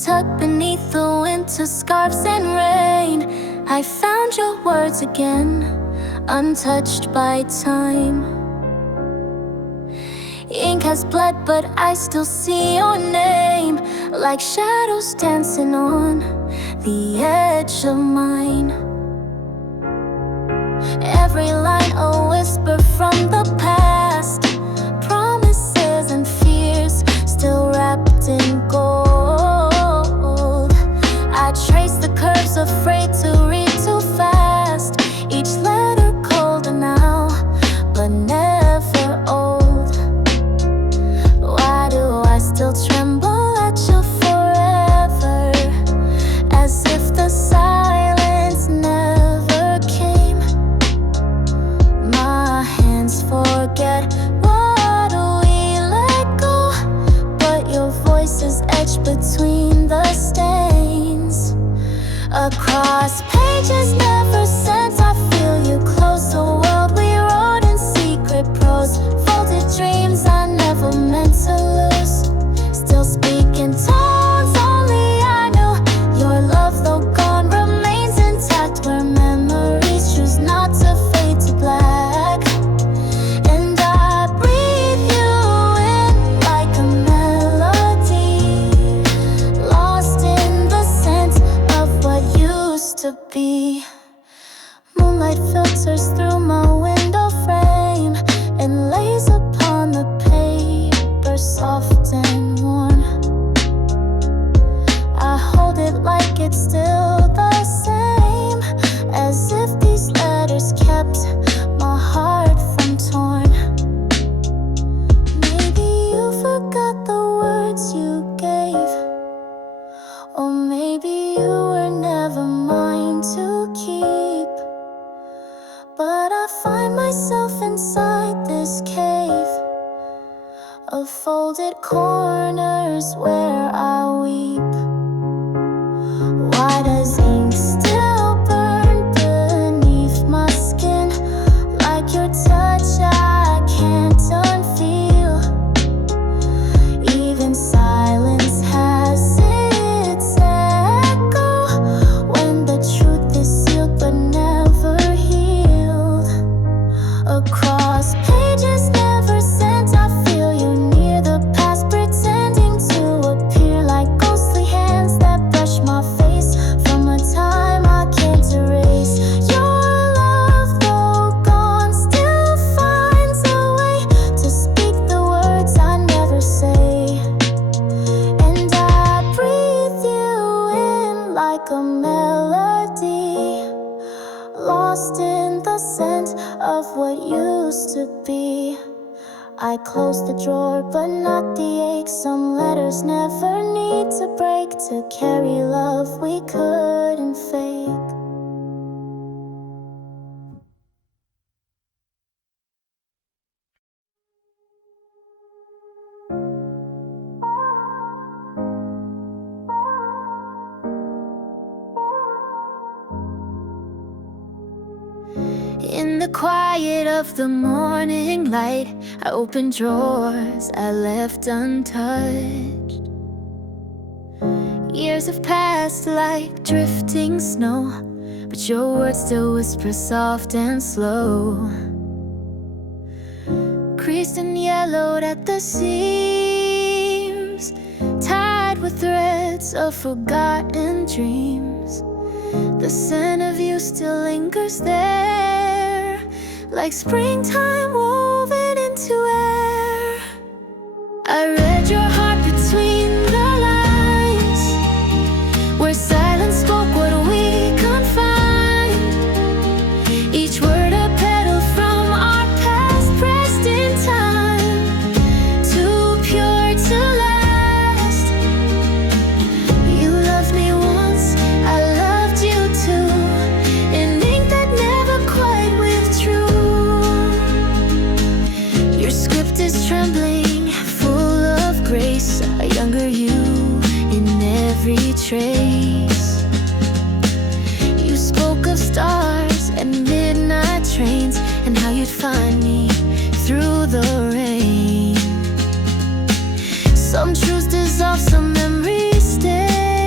tucked beneath the winter scarves and rain. I found your words again, untouched by time. Ink has bled, but I still see your name, like shadows dancing on the edge of mine. Every line a whisper from the past, promises and fears still wrapped in gold. I trace the curves, afraid to read too fast, each letter colder now, but never old. Why do I still tremble at you forever, as if the silence never came? My hands forget what we let go, but your voice is etched between the stains. Across pages never sent, I feel you close. The world we wrote in secret prose, folded dreams I never meant to lose. Still speaking tones only I know. Your love, though gone, remains intact, where memories choose not to fade to black. And I breathe you in like a melody, lost in the scent of what used to be. Moonlight filters through my window frame and lays upon the paper, soft and worn. I hold it like it's still the same, as if these letters kept my heart from torn. Maybe you forgot the words you gave, or maybe you were never mine to keep. But I find myself inside this cave of folded corners where I weep. Why does ink still burn beneath my skin, like your touch I can't unfeel? Even silence has its echo, when the truth is sealed but never healed. Across pages never sent, I feel you near, the past pretending to appear, like ghostly hands that brush my face from a time I can't erase. Your love, though gone, still finds a way to speak the words I never say. And I breathe you in like a melody, lost in the scent of what used to be. I close the drawer, but not the ache. Some letters never need to break to carry love we couldn't fake. In the quiet of the morning light, I open drawers I left untouched. Years have passed like drifting snow, but your words still whisper soft and slow. Creased and yellowed at the seams, tied with threads of forgotten dreams. The scent of you still lingers there, like springtime woven into air. I read your heart between the lines, where silence spoke what we couldn't find. Each word a petal from our past, pressed in time, too pure to last. You loved me once, I loved you too, in ink that never quite withdrew. Your script is trembling, full of grace, a younger you in every trace. You spoke of stars and midnight trains, and how you'd find me through the rain. Some truths dissolve, some memories stay.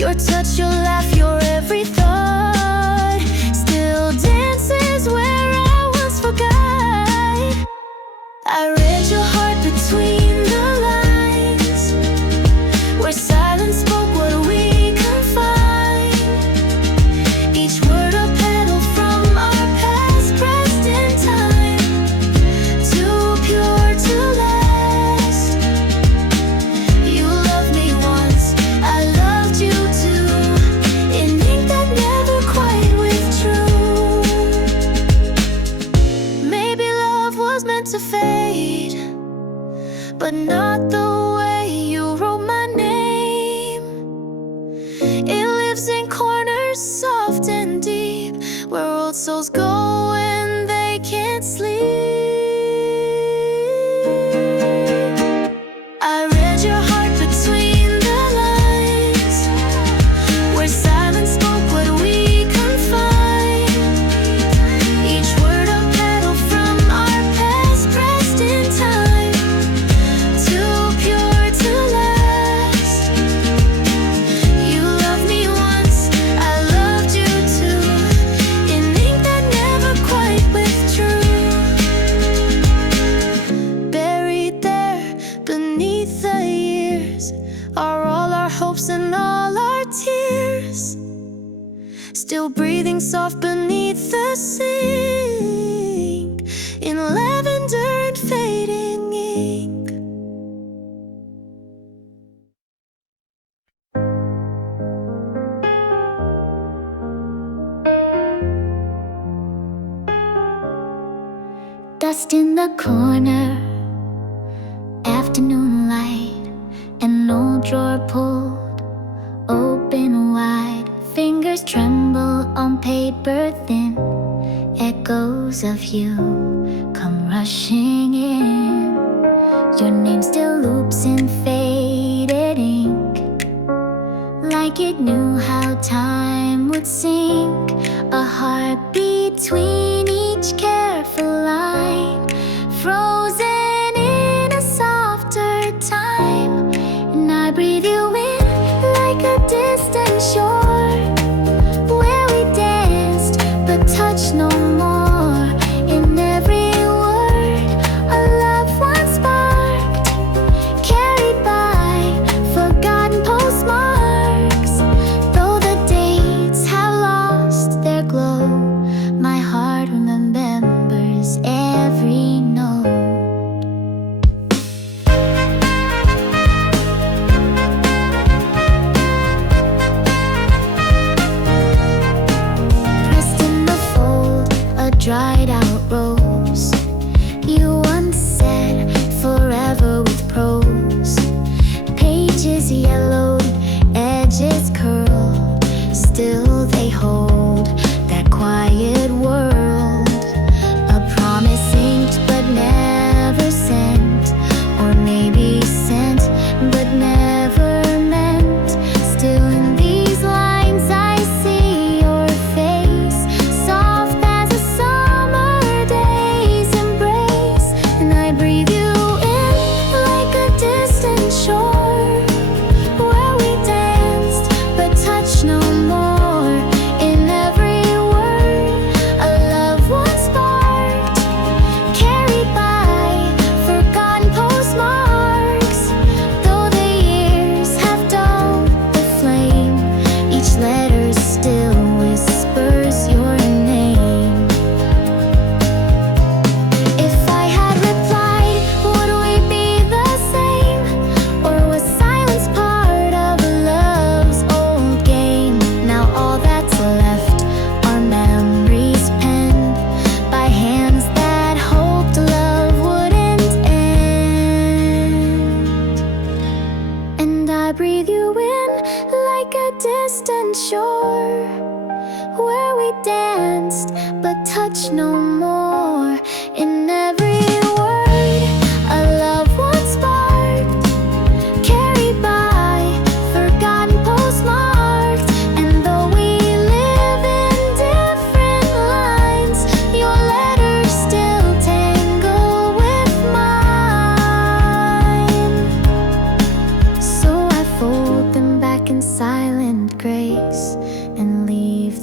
Your touch, your laugh, your every thought still dances where I once forgot. I read your heart between the lines, where silence spoke what we confined. Each word a petal from our past, pressed in time, too pure to last. You loved me once, I loved you too, in ink that never quite withdrew. Maybe love was meant to fade, but not the way you wrote my name. It lives in corners soft and deep, where old souls go when they can't sleep. I read your heart between the lines, where silence spoke what we confined. Each word a petal from our past, pressed in time, too pure to last. You loved me once, I loved you too, in ink that never quite withdrew. Buried there beneath the years are all our hopes and all our tears, still breathing soft beneath the sink, in lavender and fading ink. Dust in the corner, afternoon light, an old drawer pulled open wide. Fingers tremble on paper thin, echoes of you come rushing in. Your name still loops in faded ink, like it knew how time would sink. A heart between each careful line, frozen in a softer time. And I breathe you in like a distant shore, where we danced but touched no more. In every word a love once sparked, carried by forgotten postmarks. Though the dates have lost their glow, my heart remembers every note. Pressed in the fold, a dried out rose. You once said forever with prose. Pages yellowed, edges curl, still they hold that quiet world. A promise inked but never sent, or maybe sent but never meant. Still in these lines I see your face, soft as a summer day's embrace. And I breathe you in like a distant shore, where we danced but touched no more. In every word a love once sparked, carried by forgotten postmarks. Though the years have dulled the flame, each letter still whispers your name. If I had replied, would we be the same? Or was silence part of love's old game? Now all that's left are memories penned by hands that hoped love wouldn't end. And I breathe you in like a distant shore, where we danced but touched no more. In every word a love once sparked, carried by forgotten postmarks. And though we live in different lines, your letters still tangle with mine. So I fold them back in silent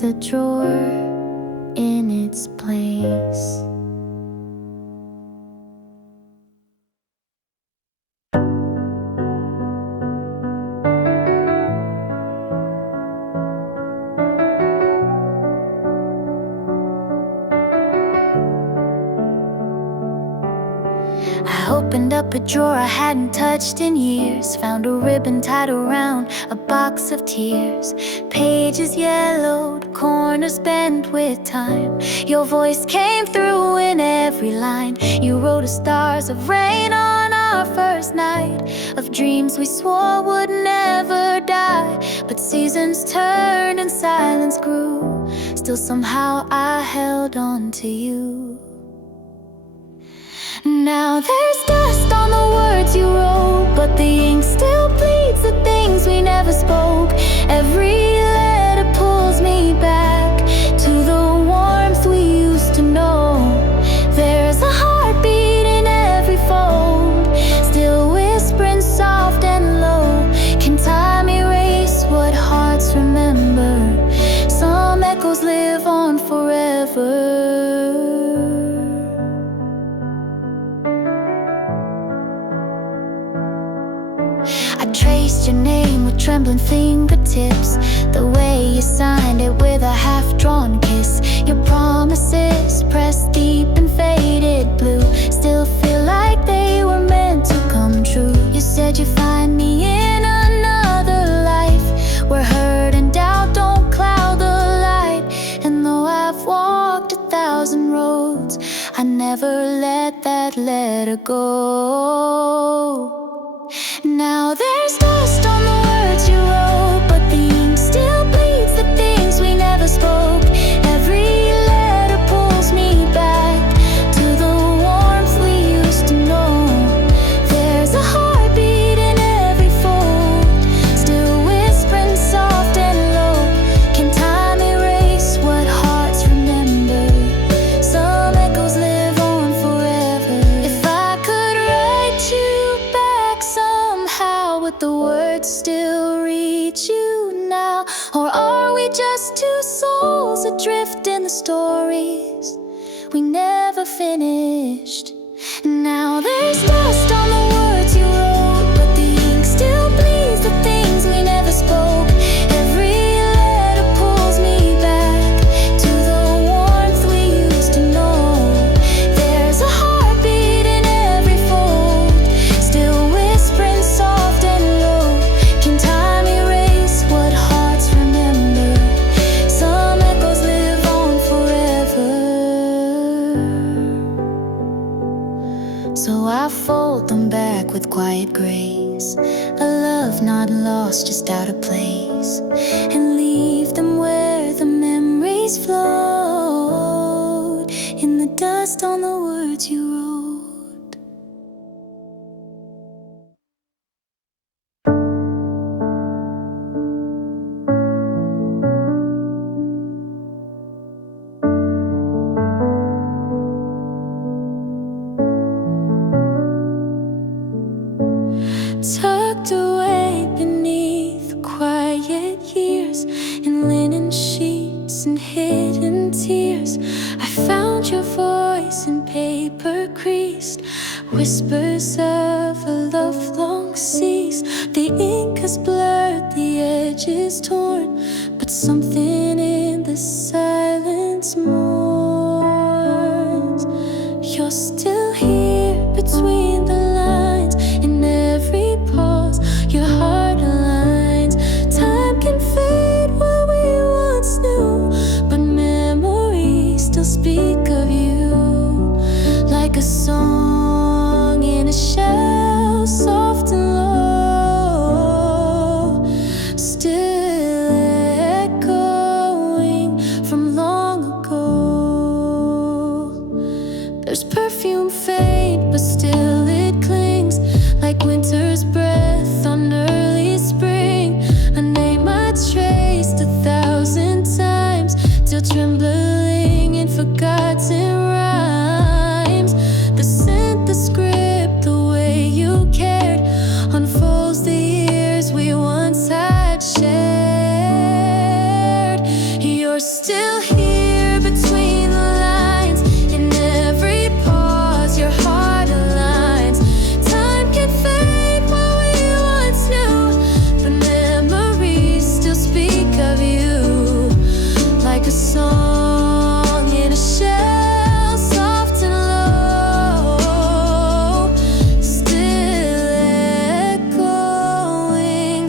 the drawer in its place. I opened up a drawer I hadn't touched in years, found a ribbon tied around a box of tears. Pages yellowed, corners bent with time. Your voice came through in every line. You wrote us stars of rain on our first night, of dreams we swore would never die. But seasons turned and silence grew. Still somehow I held on to you. Now there's dust on the words you wrote, but the ink still bleeds the things we never spoke. Every letter pulls me back to the warmth we used to know. There's a heartbeat in every fold, still whispering soft and low. Can time erase what hearts remember? Some echoes live on forever. Traced your name with trembling fingertips, the way you signed it with a half-drawn kiss. Your promises pressed deep and faded blue still feel like they were meant to come true. You said you'd find me in another life, where hurt and doubt don't cloud the light. And though I've walked 1,000 roads, I never let that letter go. Now there's dust on the words you wrote, but the ink still bleeds the things we never spoke. Every letter pulls me back to the warmth we used to know. There's a heartbeat in every fold, still whispering soft and low. Can time erase what hearts remember? Some echoes live on forever. If I could write you back somehow, would the words still reach you now? Or are we just two souls adrift in the stories we never finished? Now there's dust on the words you wrote, but the ink still bleeds the things we never spoke. Every letter pulls me back to the warmth we used to know. There's a heartbeat in every fold, still whispering soft and low. Can time erase what hearts remember? Some echoes live on forever. So I fold them back with quiet grace, a love not lost, just out of place, and leave them where the memories float, in the dust on the words you wrote. Tucked away beneath quiet years, in linen sheets and hidden tears, I found your voice in paper creased, whispers of a love long ceased. The ink has blurred, the edges torn, but something in the silence mourns. You're still here between the lines, in every pause your heart aligns. Time can fade what we once knew, but memories still speak of you, like a song in a shell, soft and low, still echoing from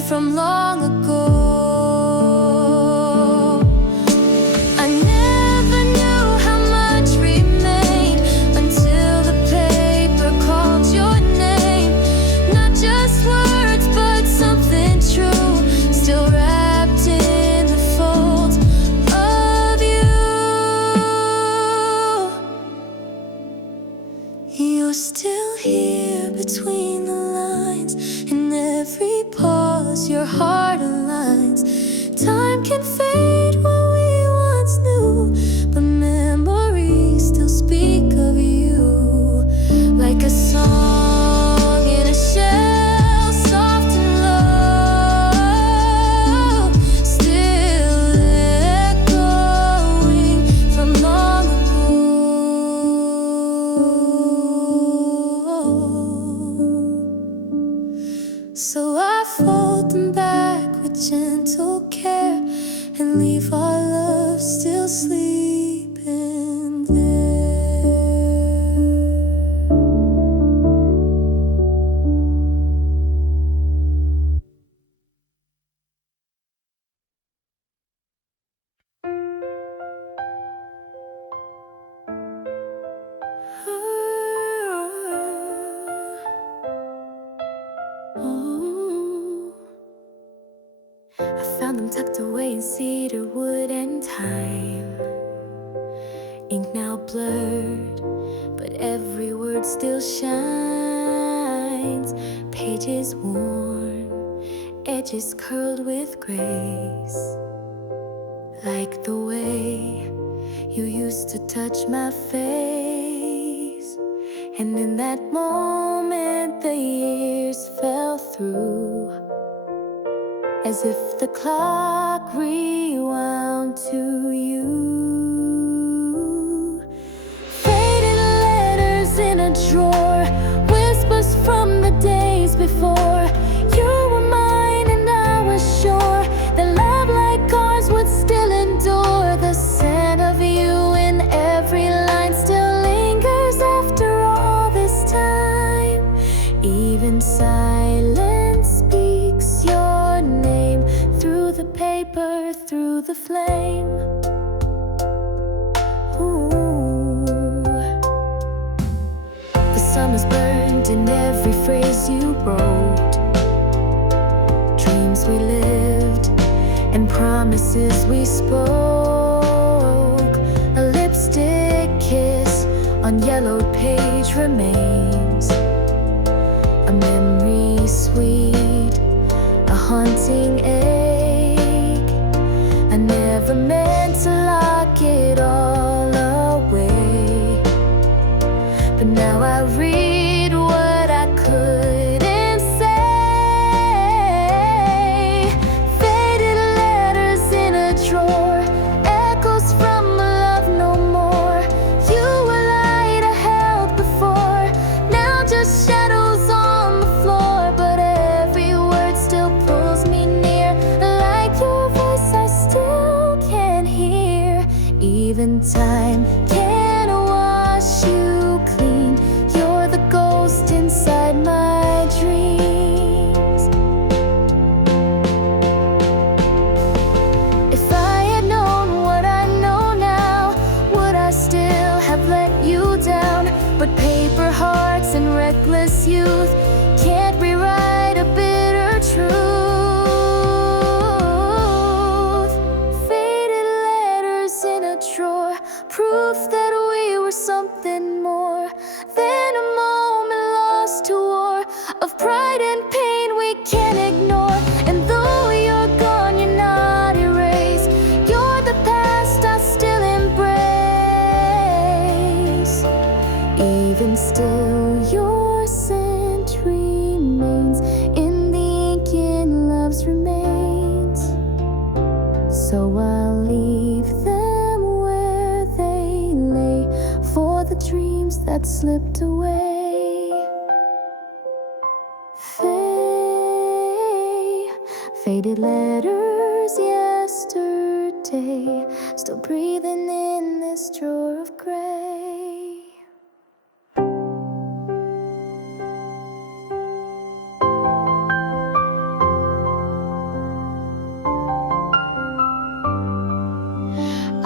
from long ago. I never knew how much remained until the paper called your name. Not just words, but something true, still wrapped in the folds of you. You're still here between the lines. In every pause, your heart aligns. Time can fade what we once knew, but memories still speak of you. Like a song in a shell, soft and low, still echoing from long ago. So I fold them back with gentle care and leave our love still sleeping there. Ooh. I found them tucked away in cedar wood and thyme. Ink now blurred, but every word still shines. Pages worn, edges curled with grace. Like the way you used to touch my face. And in that moment the years fell through, as if the clock rewound to you. Faded letters in a drawer, whispers from the days before. You were mine and I was sure that love like ours would still endure. The scent of you in every line still lingers after all this time. Even silence speaks your name through the paper, through the flame. Ooh. The summer's burned in every phrase you wrote. Dreams we lived and promises we spoke. A lipstick kiss on yellowed page remains. A memory sweet, a haunting ache. I never meant to lock it all away, but now I read what I couldn't say. Faded letters in a drawer, echoes from a love no more. You were light I held before, now just shadows on the floor. But every word still pulls me near, like your voice I still can hear. Even time can't wash you clean. You're the ghost inside my dreams. If I had known what I know now, would I still have let you down? But paper hearts and reckless youth can't rewrite a bitter truth. Faded letters in a drawer, proof that we were something more than a moment lost to war of pride and pain we can't ignore. And though you're gone, you're not erased. You're the past I still embrace. Even still, your scent remains in the ink in love's remains. So I'll leave them where they lay for the dreams that slipped away. Faded letters yesterday, still breathing in this drawer of gray.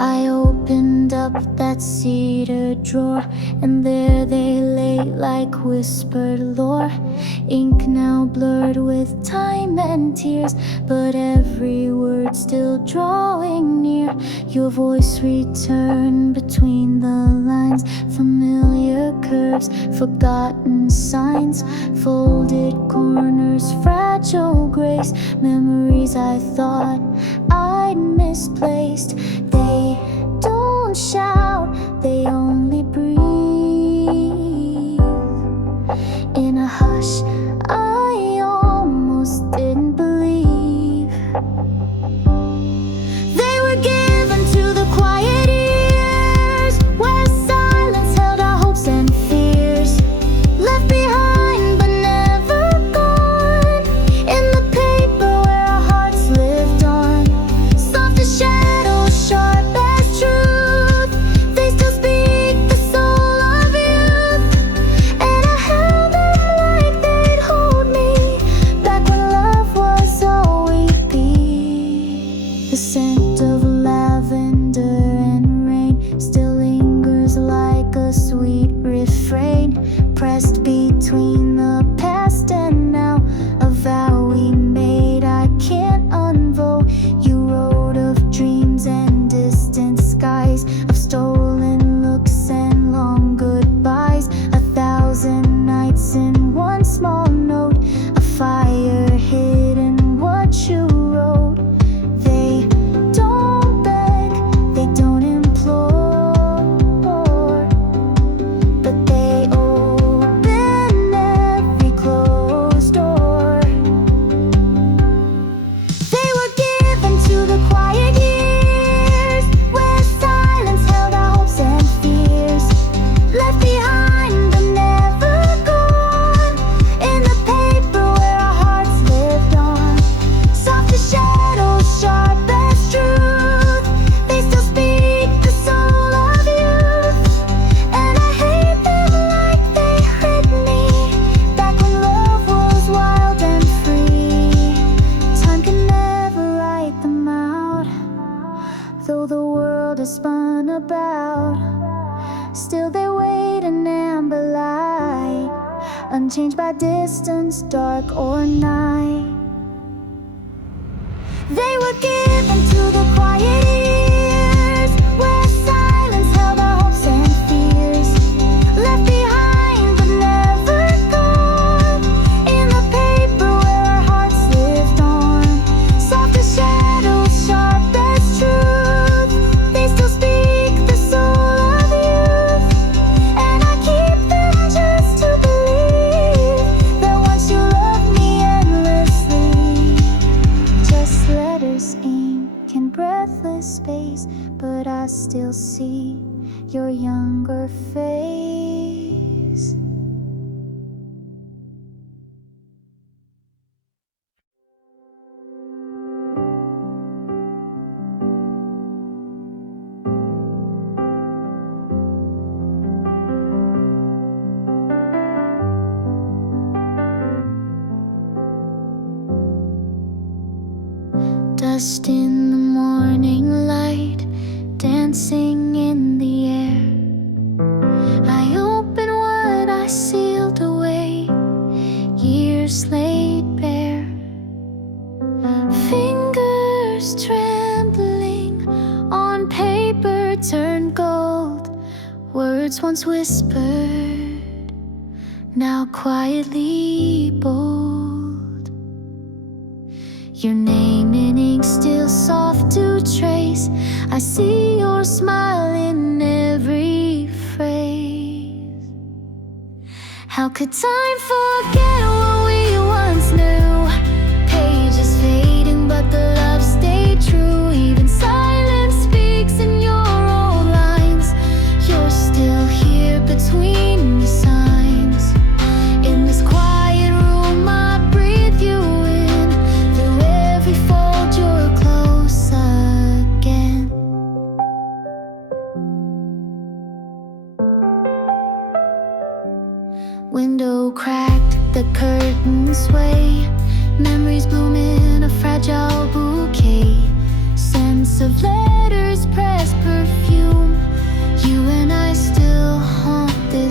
I opened up that cedar drawer, and there they lay like whispered lore. Ink now blurred with time and tears, but every word still drawing near. Your voice returned between the lines, familiar curves, forgotten signs, folded corners, fragile grace, memories I thought I'd misplaced. They don't shout, they only breathe. In a hush I almost didn't believe. They were given to the quiet ears, where silence held our hopes and fears. Left behind but never gone, in the paper where our hearts lived on. Soft as shadows, sharp as truth, they still speak the soul of youth. And I held them like they'd hold me, back when love was all we'd be. The scent of lavender and rain still lingers like a sweet refrain, pressed between the past and now. A vow we made I can't unvow. You wrote of dreams and distant skies, of stolen looks and long goodbyes. 1,000 nights in one small note, a fire hidden what you wrote. They don't beg, they don't implore, but they open every closed door. They were given to the quiet years, where silence held our hopes and fears. Left behind but never gone, in the paper where our hearts lived on. Soft as shadows, sharp as truth, they still speak the soul of youth. And I hate them like they hit me, back when love was wild and free. Time can never write them out, though the world has spun about. Still they wait in amber light, unchanged by distance, dark or night. They were given to the quiet ears, where silence held our hopes and fears. Left behind but never gone, in the paper where our hearts lived on. Soft as shadows, sharp as truth, they still speak the soul of youth. And I keep them just to believe that once you loved me endlessly. Just letters, ink, and breathless space, but I still see your younger face. Dust in the morning light, dancing in the air. I open what I sealed away, years laid bare. Fingers trembling on paper turned gold. Words once whispered, now quietly bold. Your name in ink still soft to trace. I see your smile in every phrase. How could time forget what we once knew? Pages fading but the love stayed true. Even silence speaks in your old lines. You're still here between the signs. In this quiet room I breathe you in. Through every fold you're close again. Window cracked, the curtains sway. Memories bloom in a fragile bouquet. Scents of letters pressed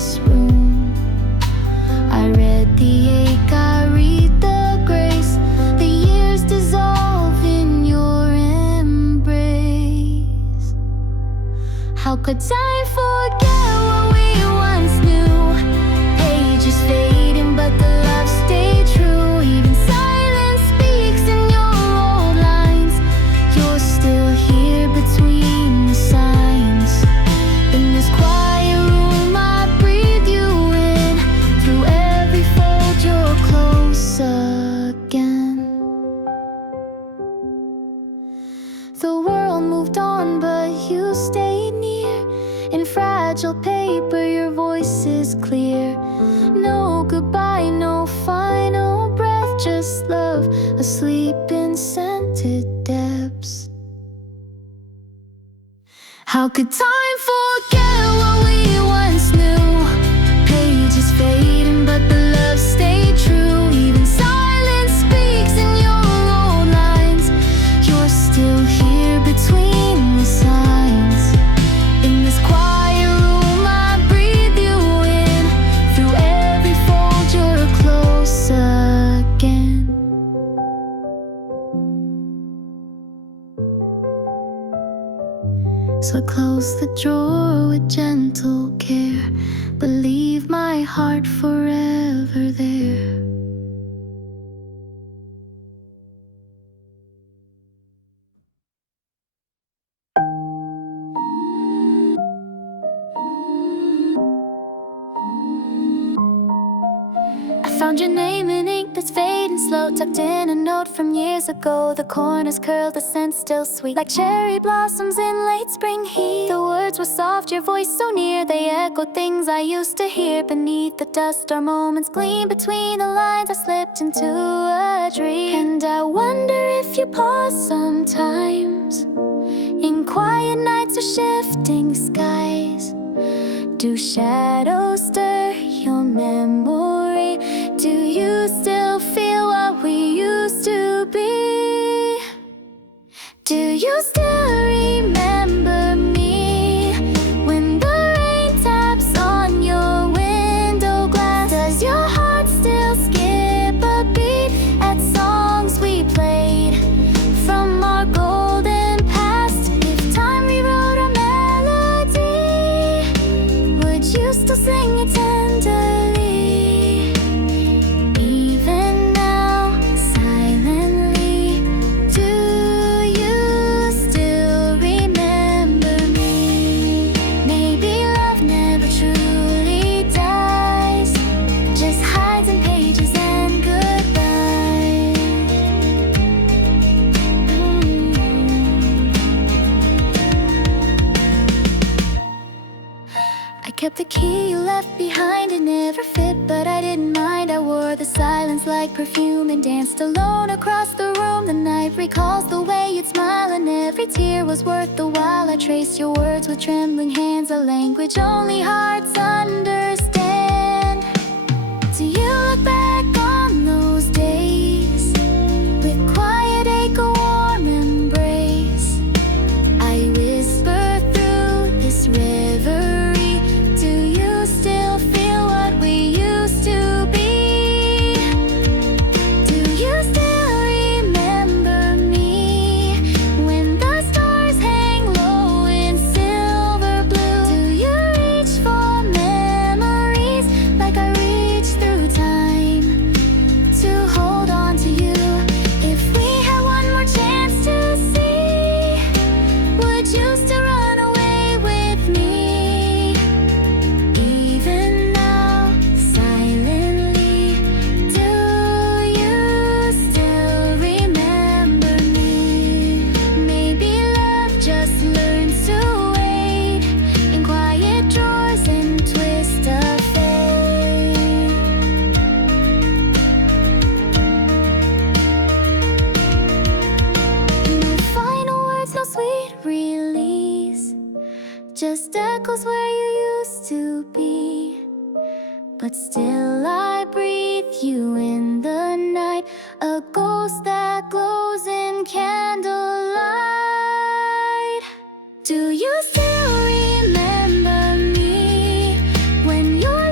this room. I read the ache, I read the grace. The years dissolve in your embrace. How could time forget what we once knew? Pages fading, but the love stayed true. Even silence speaks in your old lines. You're still here between the signs. In this quiet room, I breathe you in. Through every fold, you're close again. The world moved on, but you stayed near. In fragile paper, your voice is clear. No goodbye, no final breath, just love asleep in scented depths. How could time forget what we once knew? Pages fading, but the love stayed true. Even silence speaks in your old lines. You're still here between the signs. In this quiet room, I breathe you in. Through every fold, you're close again. So close the drawer with gentle care, but leave my heart forever there. I found your name in ink that's fading slow, tucked in a note from years ago. The corners curled, the scent still sweet, like cherry blossoms in late spring heat. The words were soft, your voice so near, they echoed things I used to hear. Beneath the dust, our moments gleam between the lines. I slipped into a dream, and I wonder if you pause sometimes. In quiet nights or shifting skies, do shadows stir your memory? Do you still feel what we used to be? Do you still remember me? When the rain taps on your window glass, does your heart still skip a beat at songs we played from our golden past? If time rewrote our melody, would you still sing it tenderly? Even now, silently, do you still remember me? Maybe love never truly dies, just hides in pages and goodbyes. I kept the key you left behind, it never fit, but I didn't mind. I wore the silence like perfume and danced alone across the room. The night recalls the way you'd smile, and every tear was worth the while. I traced your words with trembling hands, a language only hearts understand. Do you look back on those days with quiet ache, a warm embrace? I whisper through this reverie. Do you still feel what we used to be? Do you still remember me? When the stars hang low in silver blue, do you reach for memories like I reached through time to hold on to you? If we had one more chance to see, would you still run away with me? Even now, silently, do you still remember me? Maybe love just learns to wait in quiet drawers and twist of fate. No final words, no sweet release, just echoes where you used to be. But still I breathe you in the night, a ghost that glows in candlelight. Do you still remember me? When your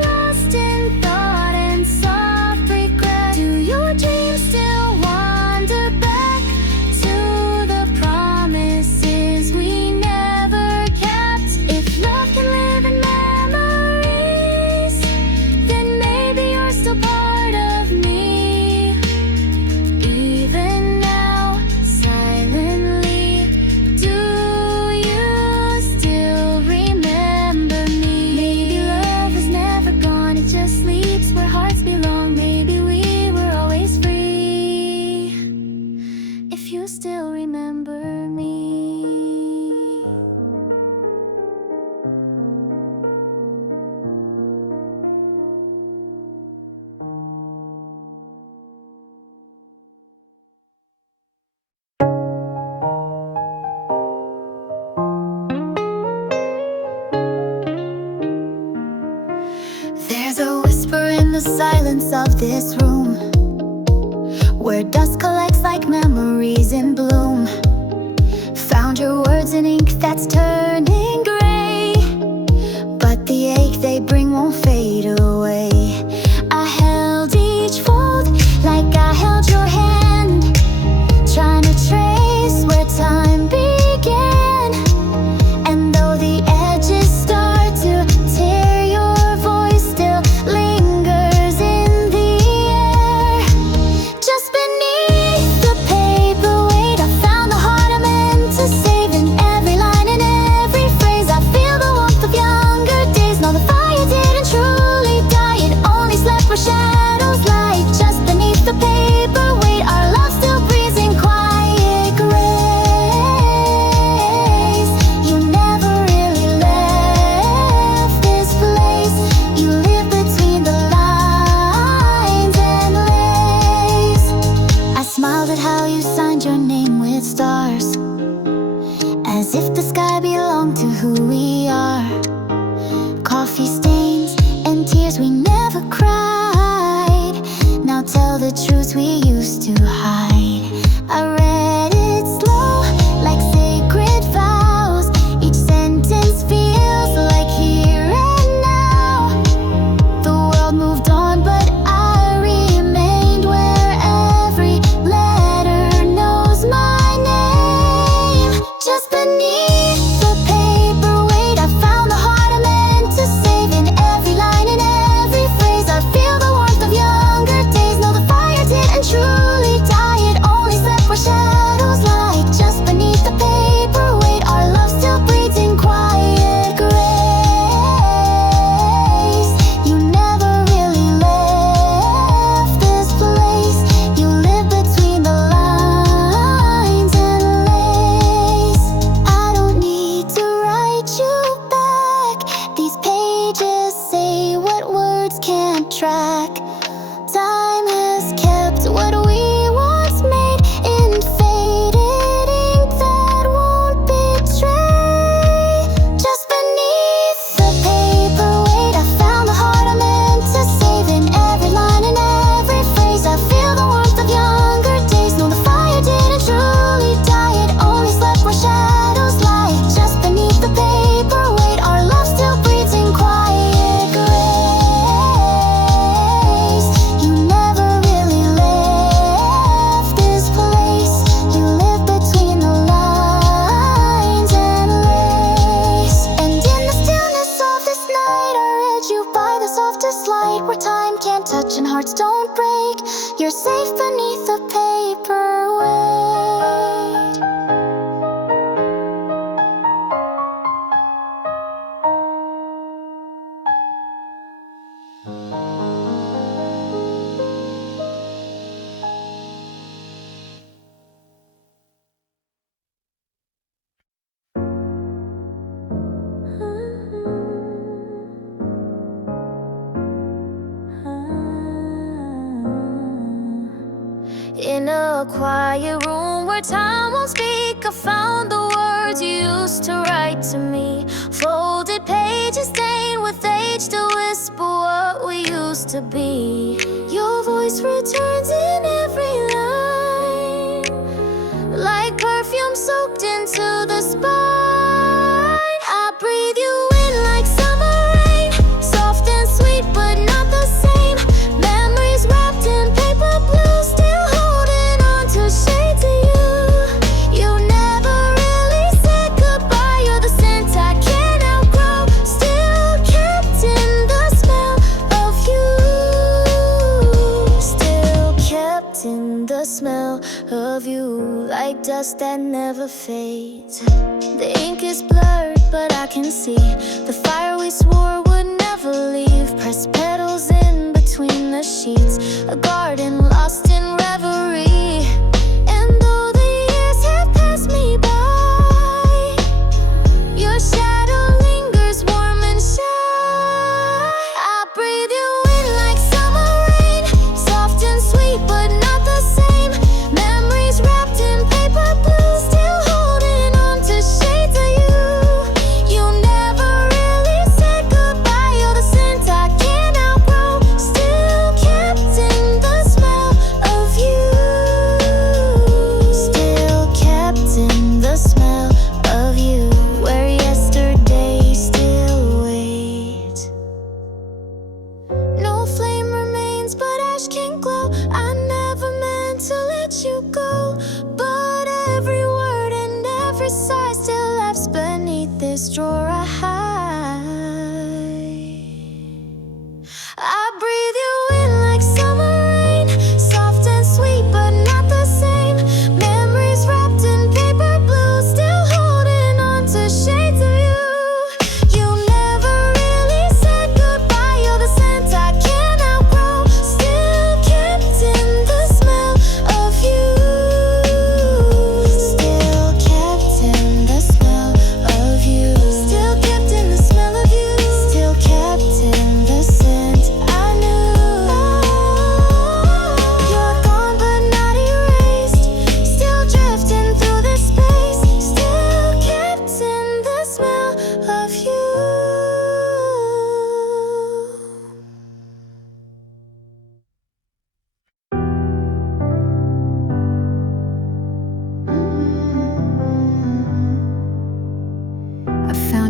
you still remember me. There's a whisper in the silence of this room, where dust collects like memories in bloom. Found your words in ink that's turning gray, but the ache they bring won't fade away. I held each fold like I held your hand, trying to trace where time began. And though the edges start to tear, your voice still lingers in the air. Just beneath the paper weight, I found the heart I meant to save. In every line and every phrase, I feel the warmth of younger days. No, the fire didn't truly die, it only slept where shadows lie. Just beneath the paper weight, our love still breathes in quiet grace. You never really left this place. You live between the lines and lays. I smiled at how you signed your name with stars, as if the sky belonged to who we are. Coffee stains and tears we never cried. Now tell the truth we used to hide. I read it slow, like sacred vows. Each sentence feels like here and now. The world moved on, but I remained, where every letter knows my name. Just beneath the paper weight, I found the heart I meant to save. In every line and every phrase, I feel the warmth of younger days. No, the fire didn't truly die, it only slept where shadows lie. Just beneath the paper weight, our love still breathes in quiet grace. You never really left this place. You live between the lines and lays. I don't need to write you back. These pages say what words can't track. Time has kept what we once made in faded ink that won't betray. Just beneath the paper weight, I found the heart I meant to save. In every line and every phrase, I feel the warmth of younger days. No, the fire didn't truly die, it only slept where shadows lie. Just beneath the paper weight, our love still breathes in quiet grace. You never really left this place. You live between the lines and lays. And in the stillness of this night, I read you by the softest light, where time can't touch and hearts don't break. You're safe beneath the paper weight. In a quiet room where time won't speak, I found the words you used to write to me. Folded pages stained with age to whisper what we used to be. Your voice returns in every line, like perfume soaked into the spine. I breathe you in like summer rain, soft and sweet but not the same. Memories wrapped in paper blue, still holding on to shades of you. You never really said goodbye, you're the scent I can't outgrow. Still kept in the smell of you. Still kept in the smell of you, like dust that never fades. The ink is blurred, but I can see the fire we swore would never leave. Pressed petals in between the sheets, a garden lost in reverie. And though the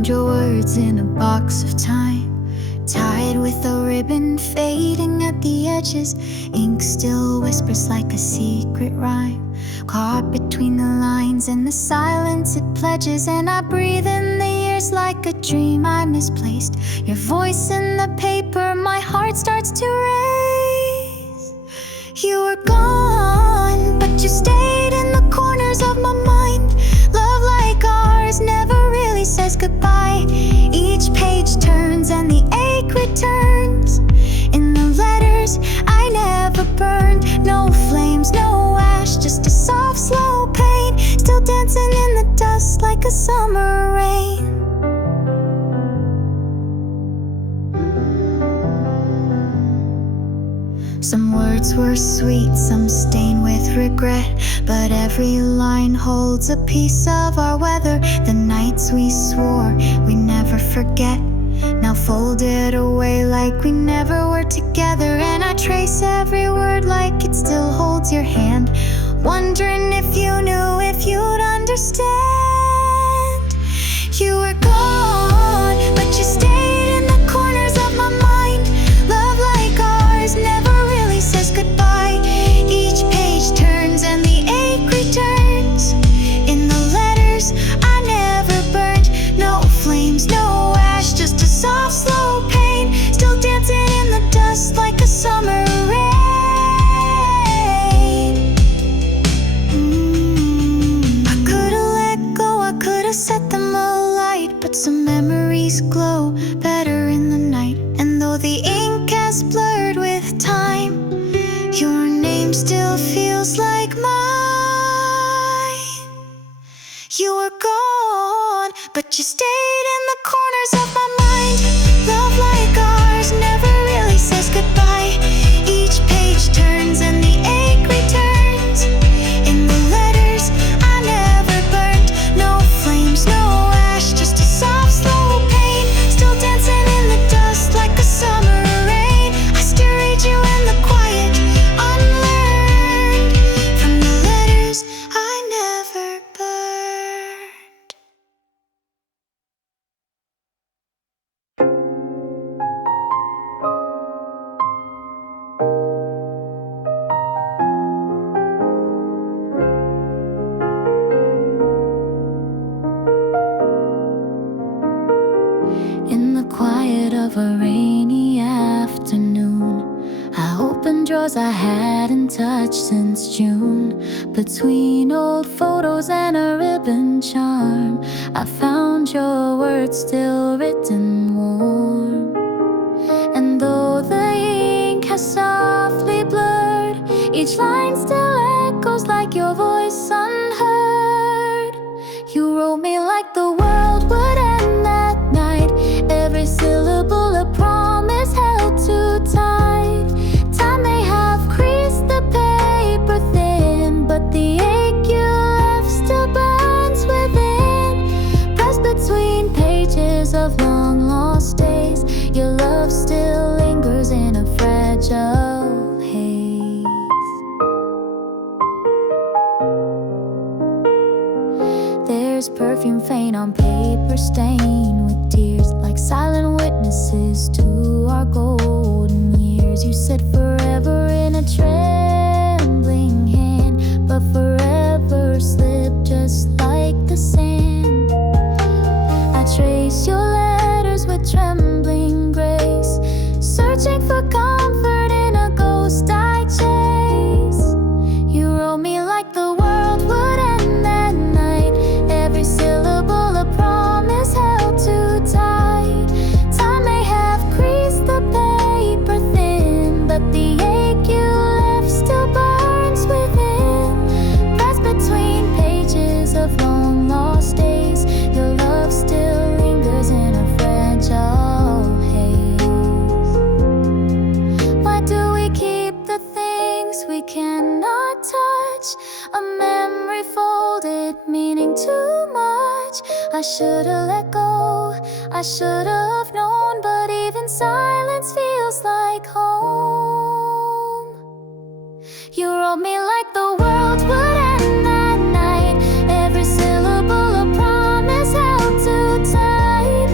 found your words in a box of time, tied with a ribbon fading at the edges. Ink still whispers like a secret rhyme, caught between the lines and the silence it pledges. And I breathe in the years like a dream I misplaced. Your voice in the paper, my heart starts to race. You were gone, but you stayed in the corners of my mind. Love like ours never really says goodbye. Each page turns and the ache returns. In the letters I never burned, no flames, no ash, just a soft, slow pain, still dancing in the dust like a summer rain. Some words were sweet, some stained with regret, but every line holds a piece of our weather. The nights we swore we never forget, now folded away like we never were together. And I trace every word like it still holds your hand, wondering if you knew, if you'd understand. You were gone, but you stayed in the corners of my mind. Love like ours never really says goodbye. Each page turns and the ache returns. In the letters I never burned, no flames, no ash, just a soft, slow pain, still dancing in the dust like a summer rain. I could've let go, I could've set them alight, but some memories glow better in the night. And though the ink has blurred with time, your name still feels like mine. You were gone, but you stayed in the corners of my mind. Love like ours never really says goodbye. Each page turns and the ache returns. In the letters I never burned, no flames, no ash, just a soft, slow pain, still dancing in the dust like a summer rain. I still read you in the quiet, unlearned from the letters I never burned. In the quiet of a rainy afternoon, I opened drawers I hadn't touched since June. Between old photos and a ribbon charm, I found your words still written warm. And though the ink has softly blurred, each line still echoes like your voice unheard. You wrote me like the world would end that night, every syllable a promise held too tight. Time may have creased the paper thin, but the ache you left still burns within. Pressed between pages of long lost days, your love still lingers in a fragile haze. There's perfume faint on paper stained with tears, like silent witnesses to our golden years. You said forever in a trembling hand, but forever slipped just like the sand. I trace your letters with trembling grace, searching for comfort in a ghost I chase. You wrote me like the world would end that night, every syllable a promise held too tight. Time may have creased the paper thin, but the ache you left still burns within. Pressed between pages of long lost days, your love still lingers in a fragile haze. Why do we keep the things we cannot touch? A memory folded, meaning too much. I should've let go, I should've known, but even silence feels like home. You wrote me like the world would end that night, every syllable a promise held too tight.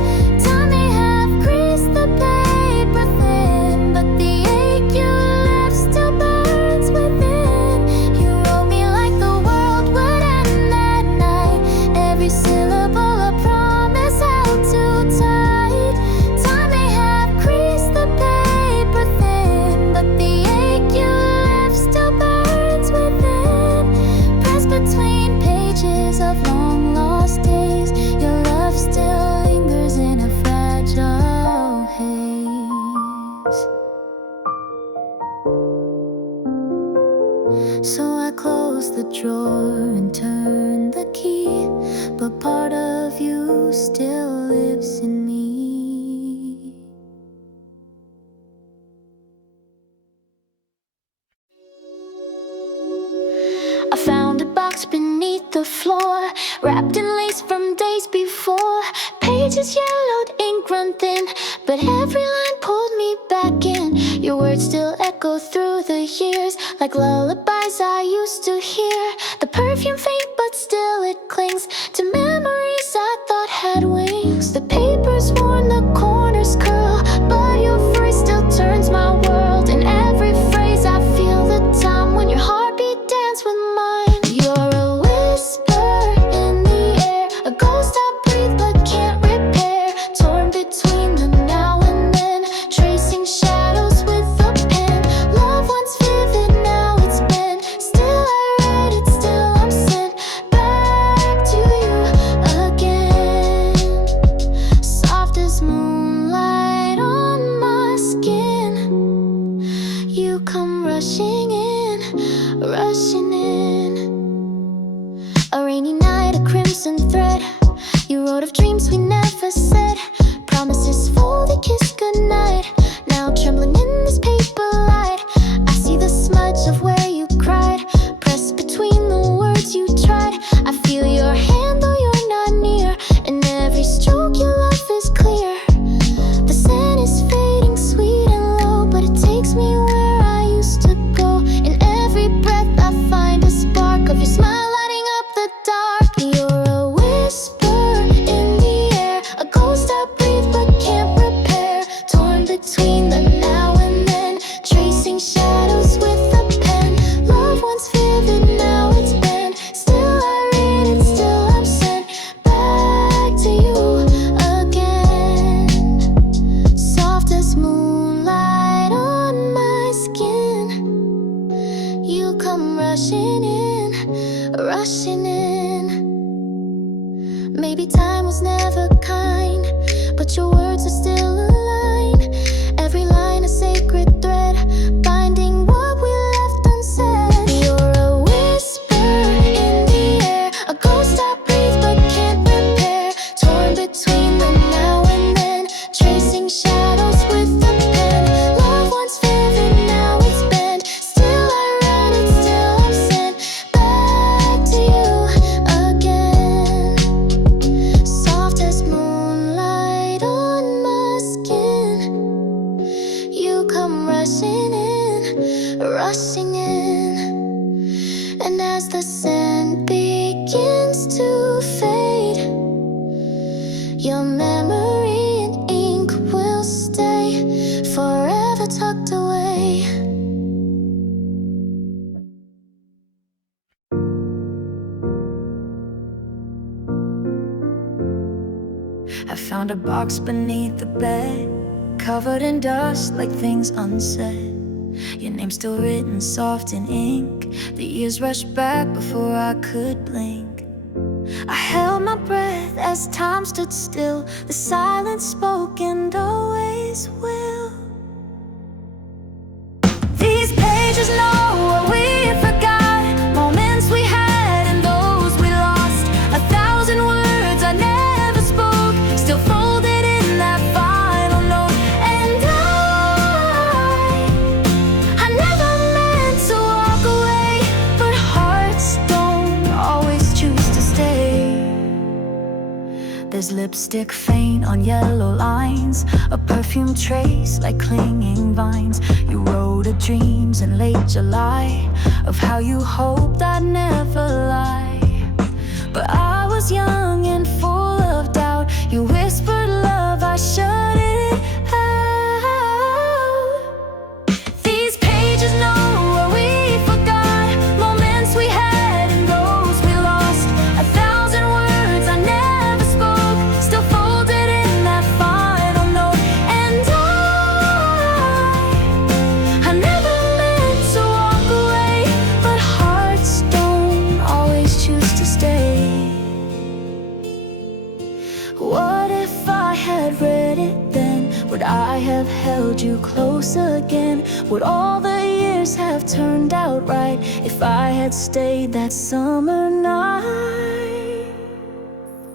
but part of you still lives in me. I found a box beneath the floor, wrapped in lace from days before. Pages yellowed, ink run thin, but every line pulled me back in. Your words still echo through the years, like lullabies I used to hear. The perfume faint, but still it clings to memories I thought had wings. The paper's worn, the corners curl, but your voice still turns my world. In every phrase I feel the time when your heartbeat dance with mine. You're a whisper in the air, a ghost I breathe but can't repair. Torn between the now and then, tracing shadows with a pen. Love once vivid, now it's been. Still I write it, still I'm sent back to you again. Soft as moonlight on my skin, you come rushing in, rushing in. A rainy night, a crimson thread. You wrote of dreams we never said, promises folded, kiss goodnight. Now trembling in this paper light, I see the smudge of where you cried, pressed between the words you tried. I feel your hand though you're not near, in every stroke your love is clear. The scent is fading, sweet and low, but it takes me where I used to go. In every breath I find a spark of your smile lighting up the dark. You're a whisper in the air, a ghost I breathe but can't repair. Torn between the now and then, tracing shadows with a pen. Love once vivid, now it's been. Still I read it, still I'm sent back to you again. Soft as moonlight on my skin, you come rushing in, rushing in. Maybe time was never kind, but your words are still aligned. Every line a sacred thread, binding what we left unsaid. You're a whisper in the air, a ghost I breathe but can't repair. Torn between the now and then, tracing shadows with a pen. Love once vivid, now it's bent. Still I write it, still I'm sent back to you again. Soft as moonlight on my skin, you come rushing in, rushing in. And as the scent begins to fade, your memory in ink will stay forever tucked away. I found a box beneath the bed, covered in dust like things unsaid. Your name still written soft in ink. The years rushed back before I could blink. I held my breath as time stood still. The silence spoke and always will. These pages know what we forgot, moments we had and those we lost. 1,000 words I never spoke, still folded in that final note. And I never meant to walk away, but hearts don't always choose to stay. There's lipstick faint on yellow lines, a perfume trace like clinging vines. You wrote of dreams in late July, of how you hoped I'd never lie. But I was young and full of doubt. You whispered love, I shut it out. These pages know what we forgot, moments we had and those we lost. 1,000 words I never spoke, still folded in that final note. And I never meant to walk away, but hearts don't always choose to stay. What if I had read it then? Would I have held you close again? Would all the years have turned out right if I had stayed that summer night?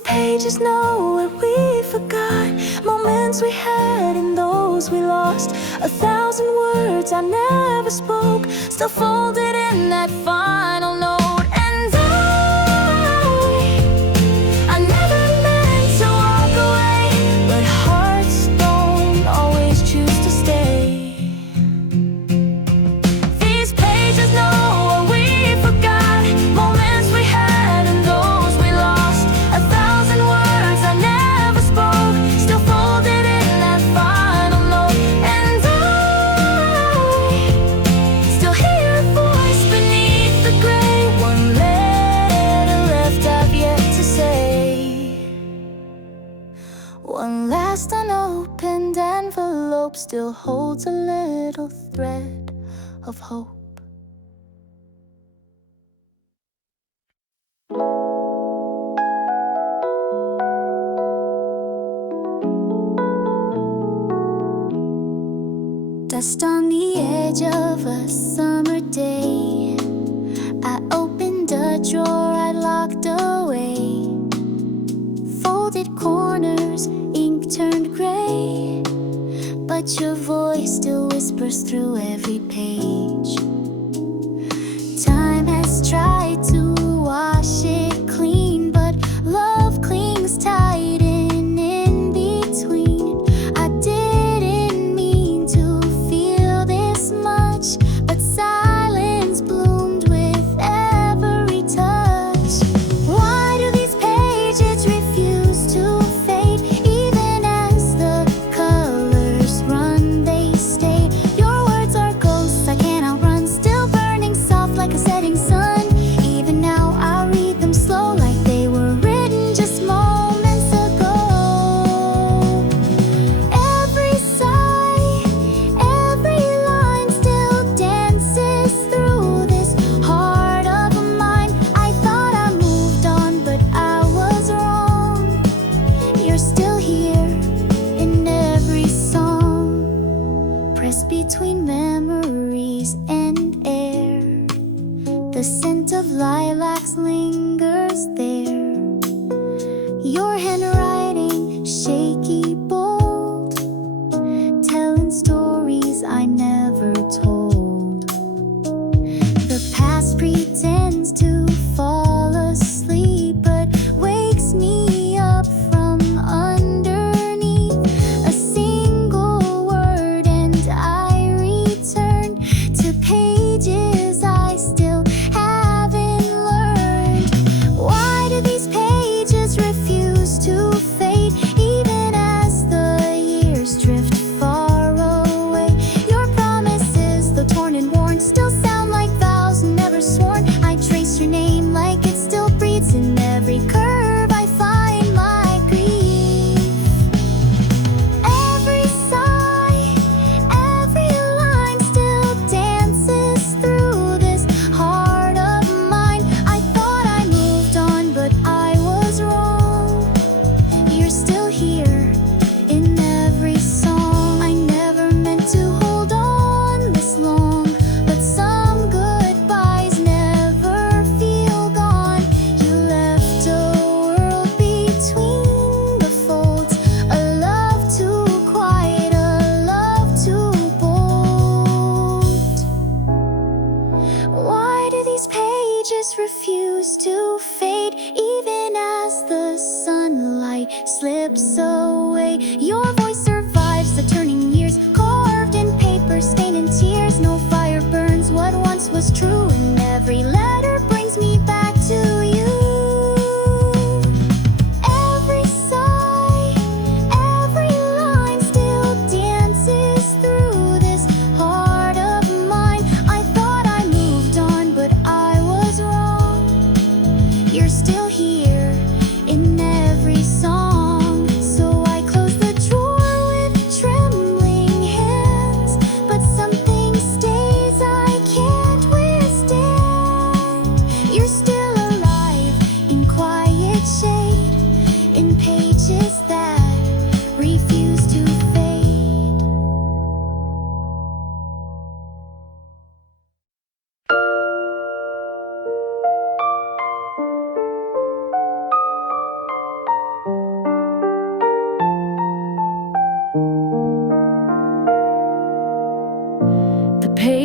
pages know what we forgot, moments we had and those we lost. 1,000 words I never spoke, still folded in that final note. And I never meant to walk away, but hearts don't always choose to stay. These pages know what we forgot, moments we had and those we lost. 1,000 words I never spoke, still folded in that final note. And I still hear a voice beneath the gray, one letter left I've yet to say. One last unopened envelope still holds a little thread of hope. Dust on the edge of a summer day, I opened a drawer I locked away. Folded corners, ink turned gray, but your voice still whispers through every page. Time has tried to wash it clean, but love clings tight in between. I didn't mean to feel this much, but silence bloomed with every touch. Why do these pages refuse to fade? Even as the colors run, they stay. Your words are ghosts I can't outrun, still burning soft like a setting sun. Even now I read them slow, like they were written just moments ago. Every sigh, every line still dances through this heart of mine. I thought I moved on, but I was wrong. You're still here in every song, pressed between memories and air. The scent of lilacs lingers there. Your handwriting, shaky, bold, telling stories I never told. The past pretends to fall asleep, but wakes me up from underneath. A single word and I return to pages I still haven't learned. Why do these pages refuse to fade? Even as the years drift far away, your promises, though torn and worn, still sound like vows never sworn. I trace your name like it still breathes in every curve I find my grief. Every sigh, every line still dances through this heart of mine. I thought I moved on, but I was wrong. You're still here in every song. I never meant to hold on this long, but some goodbyes never feel gone. You left a world between the folds, a love too quiet, a love too bold. Why do these pages refuse to fade? Even as the sunlight slips away, your voice survives the turning years, carved in paper, stained in tears. No fire burns what once was true, and every letter brings me back to you. Every sigh, every line still dances through this heart of mine. I thought I moved on, but I was wrong. You're still here in every song. So I close the drawer with trembling hands, but something stays I can't withstand. You're still alive in quiet shade, in pages that refuse to fade.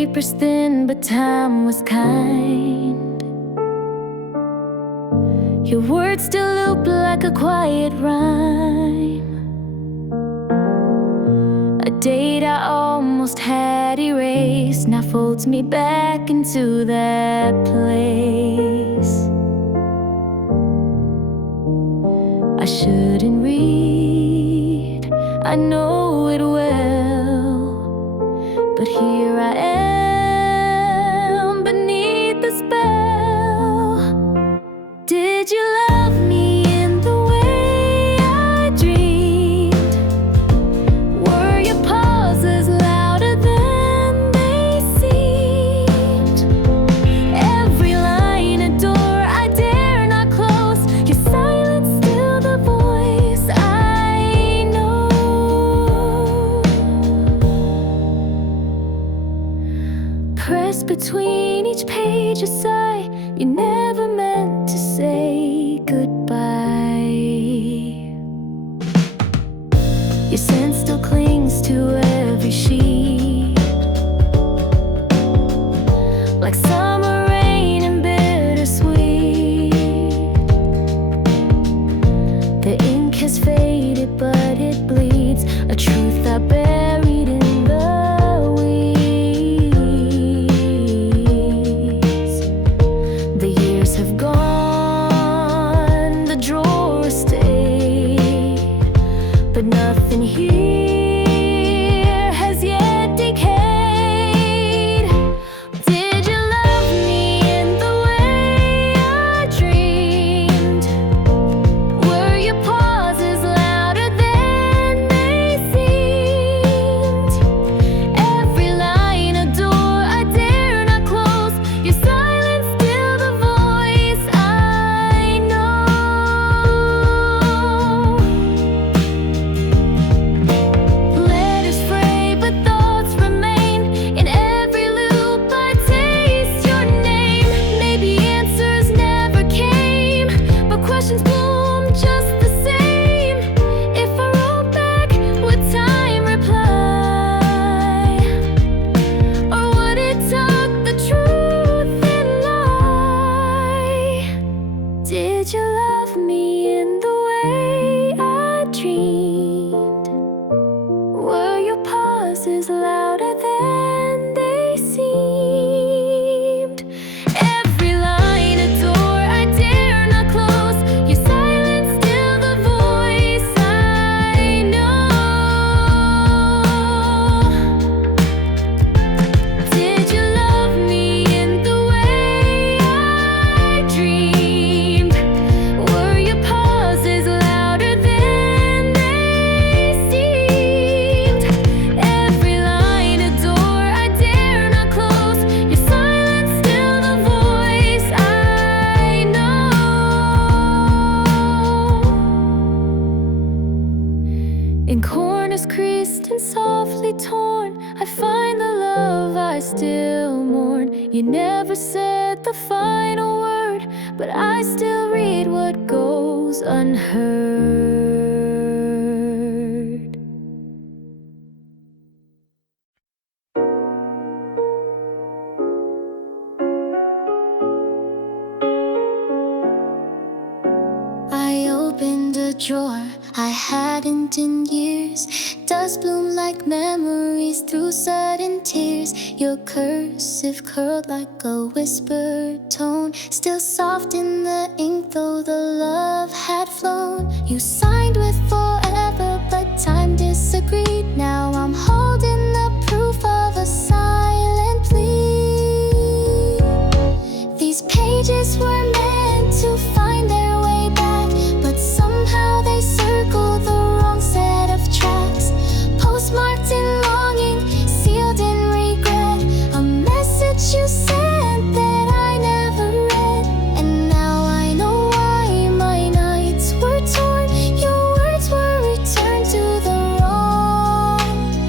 paper's thin, but time was kind. Your words still loop like a quiet rhyme. A date I almost had erased now folds me back into that place. I shouldn't read, I know it well, but here I am beneath the spell. Did you love me in the way I dreamed? Were your pauses louder than they seemed? Every line a door I dare not close. Your silence still the voice I know. Pressed between each page a sigh you never meant to say goodbye. Your scent still clings to every sheet, like summer rain and bittersweet. The ink has faded, but it bleeds a truth I buried in the weeds. The years have gone, the drawer stayed, but nothing here has yet decayed. Did you love me in the way I dreamed? Were your pauses louder than they seemed? Every line a door I dare not close. Your silence still the voice I know. Letters fray, but thoughts remain. In every loop I taste your name. Maybe answers never came, but questions bloom just the same. If I wrote back, would time reply? Or would it tuck the truth and lie? Did you love me in the way I dreamed? Were your pauses louder than they seemed? Every line a door I dare not close. Your silence still the voice I know. Did you love me in the way I dreamed? Were your pauses louder than they seemed? Every line a door I dare not close. Your silence still the voice I know. In corners creased and softly torn, I find the love I still mourn. You never said the final word, but I still read what goes unheard. I opened a drawer I hadn't in years. Dust bloom like memories through sudden tears. Your cursive curled like a whispered tone, still soft in the ink though the love had flown. You signed with forever, but time disagreed. Now I'm holding the proof of a silent plea. These pages were meant to find their way back, but somehow they circle the wrong set of tracks. Postmarked in longing, sealed in regret. A message you sent that I never read. And now I know why my nights were torn. Your words were returned to the wrong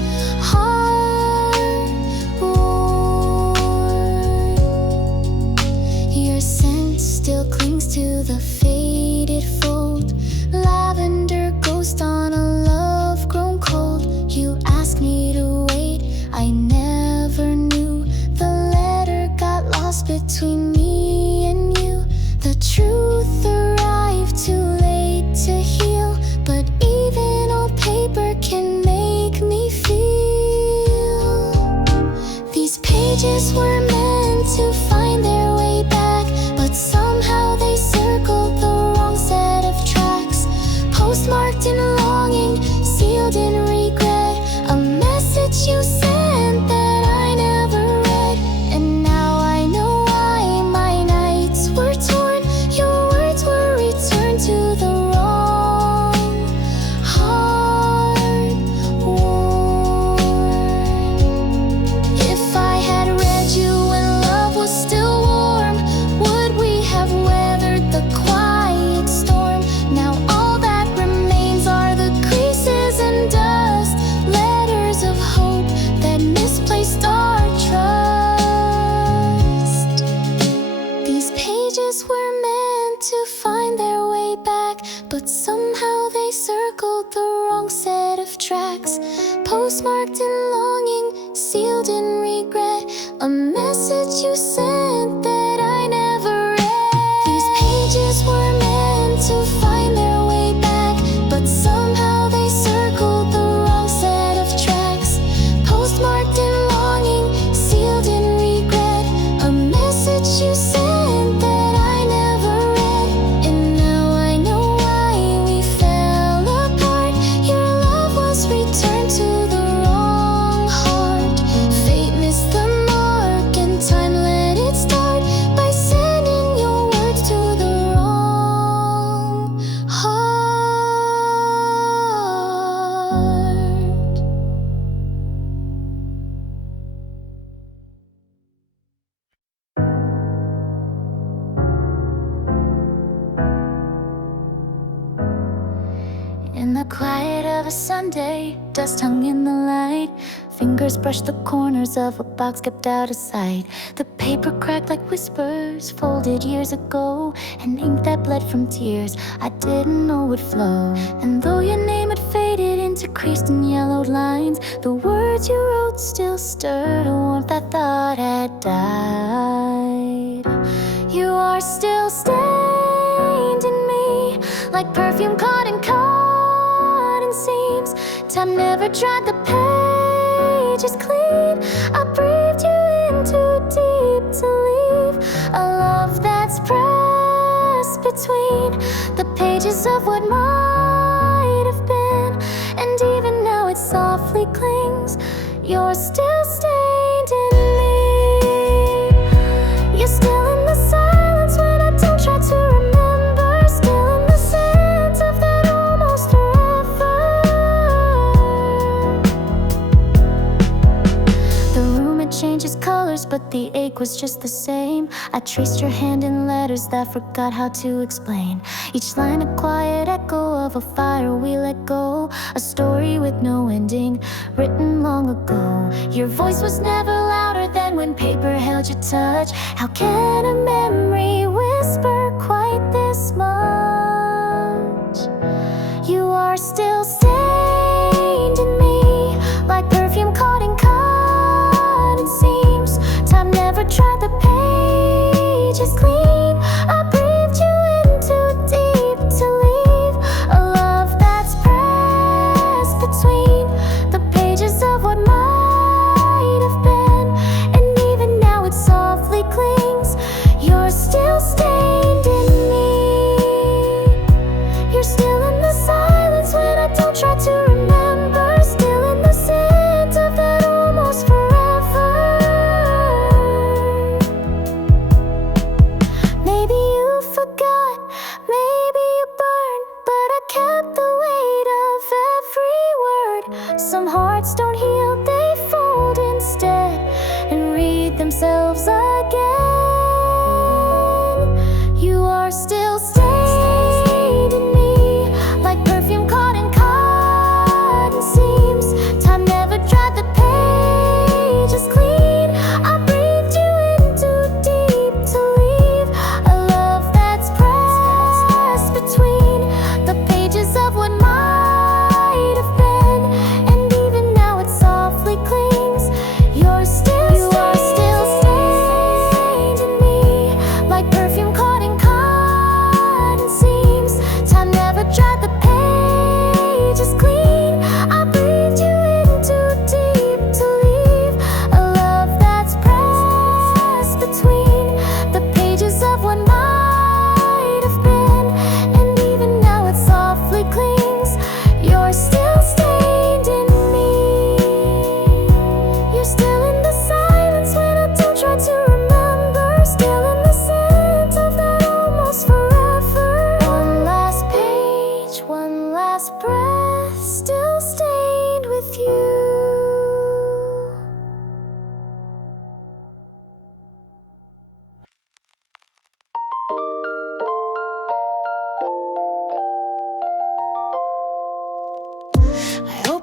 truth arrived too late to heal, but even old paper can make me feel. These pages were meant to find their way back, but somehow they circled the wrong set of tracks. Postmarked in longing, sealed in regret, a message you sent that I never read. And now I know why my nights were torn. Your words were returned to the wrong heart worn. If I had read you when love was still warm, would we have weathered the quiet storm? Now all that remains are the creases and dust, letters of hope that misplaced our trust. These pages were meant to find their way back, but somehow they circled the wrong set of tracks. Postmarked in longing, sealed in regret, a message you sent that I never read. These pages were meant to find their way back, but somehow they circled the wrong set of tracks. Postmarked in longing, sealed in regret, a message you sent that I never read. And now I know why we fell apart. Your love was returned to the wrong heart. Fate missed the mark and time let it start by sending your words to the wrong heart. In the quiet of a Sunday, dust hung in the light. Fingers brushed the corners of a box kept out of sight. The paper cracked like whispers, folded years ago, and ink that bled from tears I didn't know would flow. And though your name had faded into creased and yellowed lines, the words you wrote still stirred a warmth I thought had died. You are still stained in me, like perfume caught in cotton seams. Time never dried the pages clean. I breathed you in too deep to leave a love that's pressed between the pages of what might have been. And even now it softly clings. You're still stained in me. You're still in the silence when I don't try to remember. Still in the sense of that almost forever. The room had changed its colors, but the ache was just the same. I traced your hand in letters that forgot how to explain. Each line a quiet echo of a fire we let go. A story with no ending, written long ago. Your voice was never louder than when paper held your touch. How can a memory whisper quite this much? You are still stained in me, like perfume caught in cotton seams. Time never dried the pages clean. I breathed you in too deep to leave a love that's pressed between the pages of what might have been. And even now it softly clings. You're still stained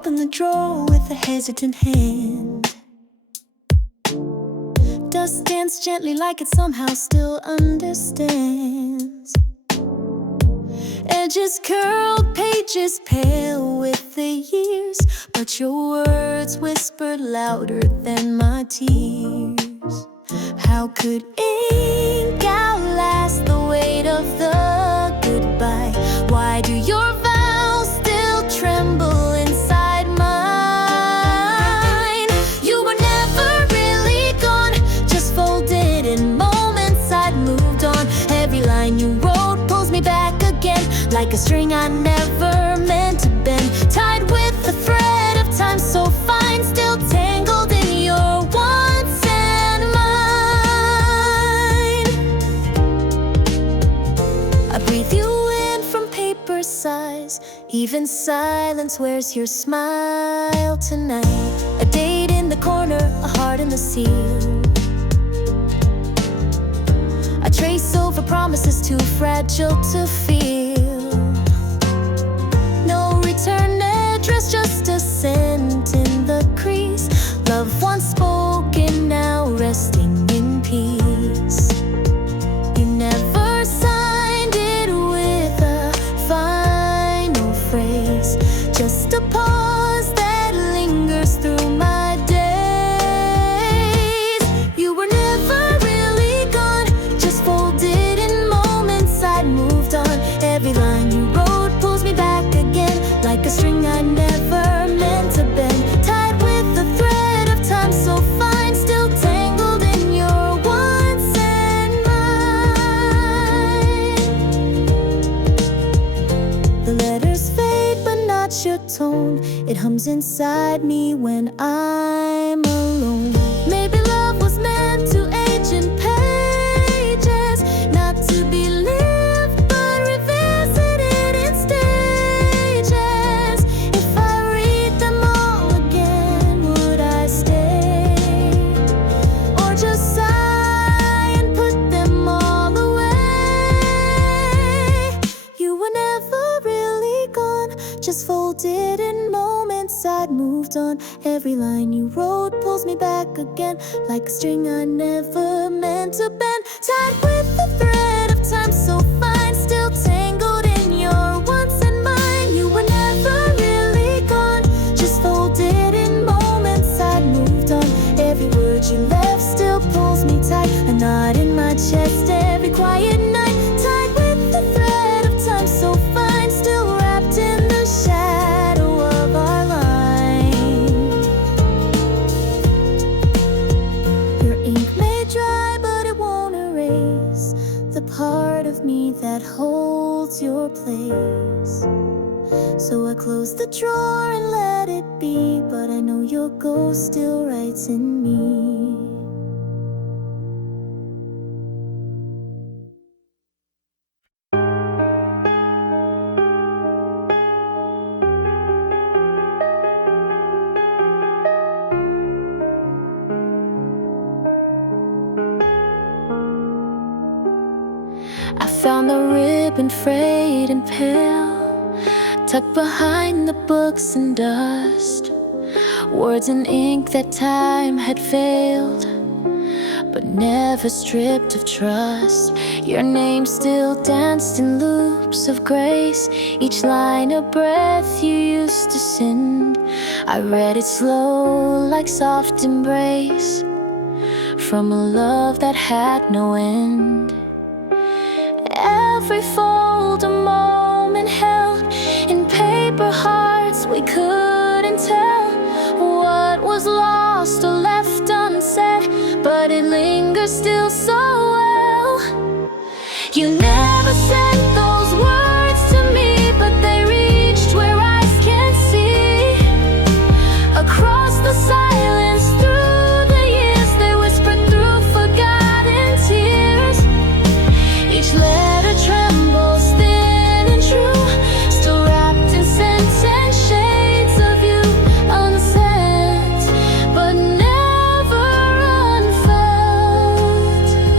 open the drawer with a hesitant hand. Dust dance gently like it somehow still understands. Edges curled, pages pale with the years, but your words whispered louder than my tears. How could ink outlast the weight of the goodbye? Why do your vows still tremble inside mine? You were never really gone, just folded in moments I'd moved on. Every line you wrote pulls me back again, like a string I never meant to bend, tied with the thread of time so fine, still tangled in your wants and mine. I breathe you in from paper sighs, even silence wears your smile tonight. A date in the corner, a heart in the seal. I trace over promises too fragile to feel. No return address, just a scent in the crease. Love once spoken, now resting in peace. You never signed it with a final phrase, just a pause that lingers through my days. You were never really gone, just folded in moments I'd moved on. Every line you wrote pulls me back again, like a string I never meant to bend, tied with the thread of time so fine, still tangled in your wants and mine. The letters fade but not your tone, it hums inside me when I'm alone. Maybe love was meant to age in pages, not to be lived but revisited in stages. If I read them all again, would I stay? Or just sigh and put them all away? You were never really gone, just folded in moments I'd moved on. Every line you wrote pulls me back again, like a string I never meant to bend, tied with the thread of time so fine, still tangled in your wants and mine. You were never really gone, just folded in moments I'd moved on. Every word you left still pulls me tight, a knot in my chest every quiet night, tied with the thread of time so fine, still wrapped in the shadow of our line. Your ink may dry, but it won't erase the part of me that holds your place. So I close the drawer and let it be, but I know your ghost still writes in me. I found the ribbon frayed and pale, tucked behind the books and dust. Words in ink that time had failed, but never stripped of trust. Your name still danced in loops of grace, each line a breath you used to send. I read it slow like soft embrace from a love that had no end. Every fold a moment held in paper hearts we couldn't tell what was lost or left unsaid, but it lingers still so well. You never said those words to me, but they reached where eyes can't see. Across the silence, through the years, they whispered through forgotten tears. Each letter trembles thin and true, still wrapped in scents and shades of you, unsent but never unfelt.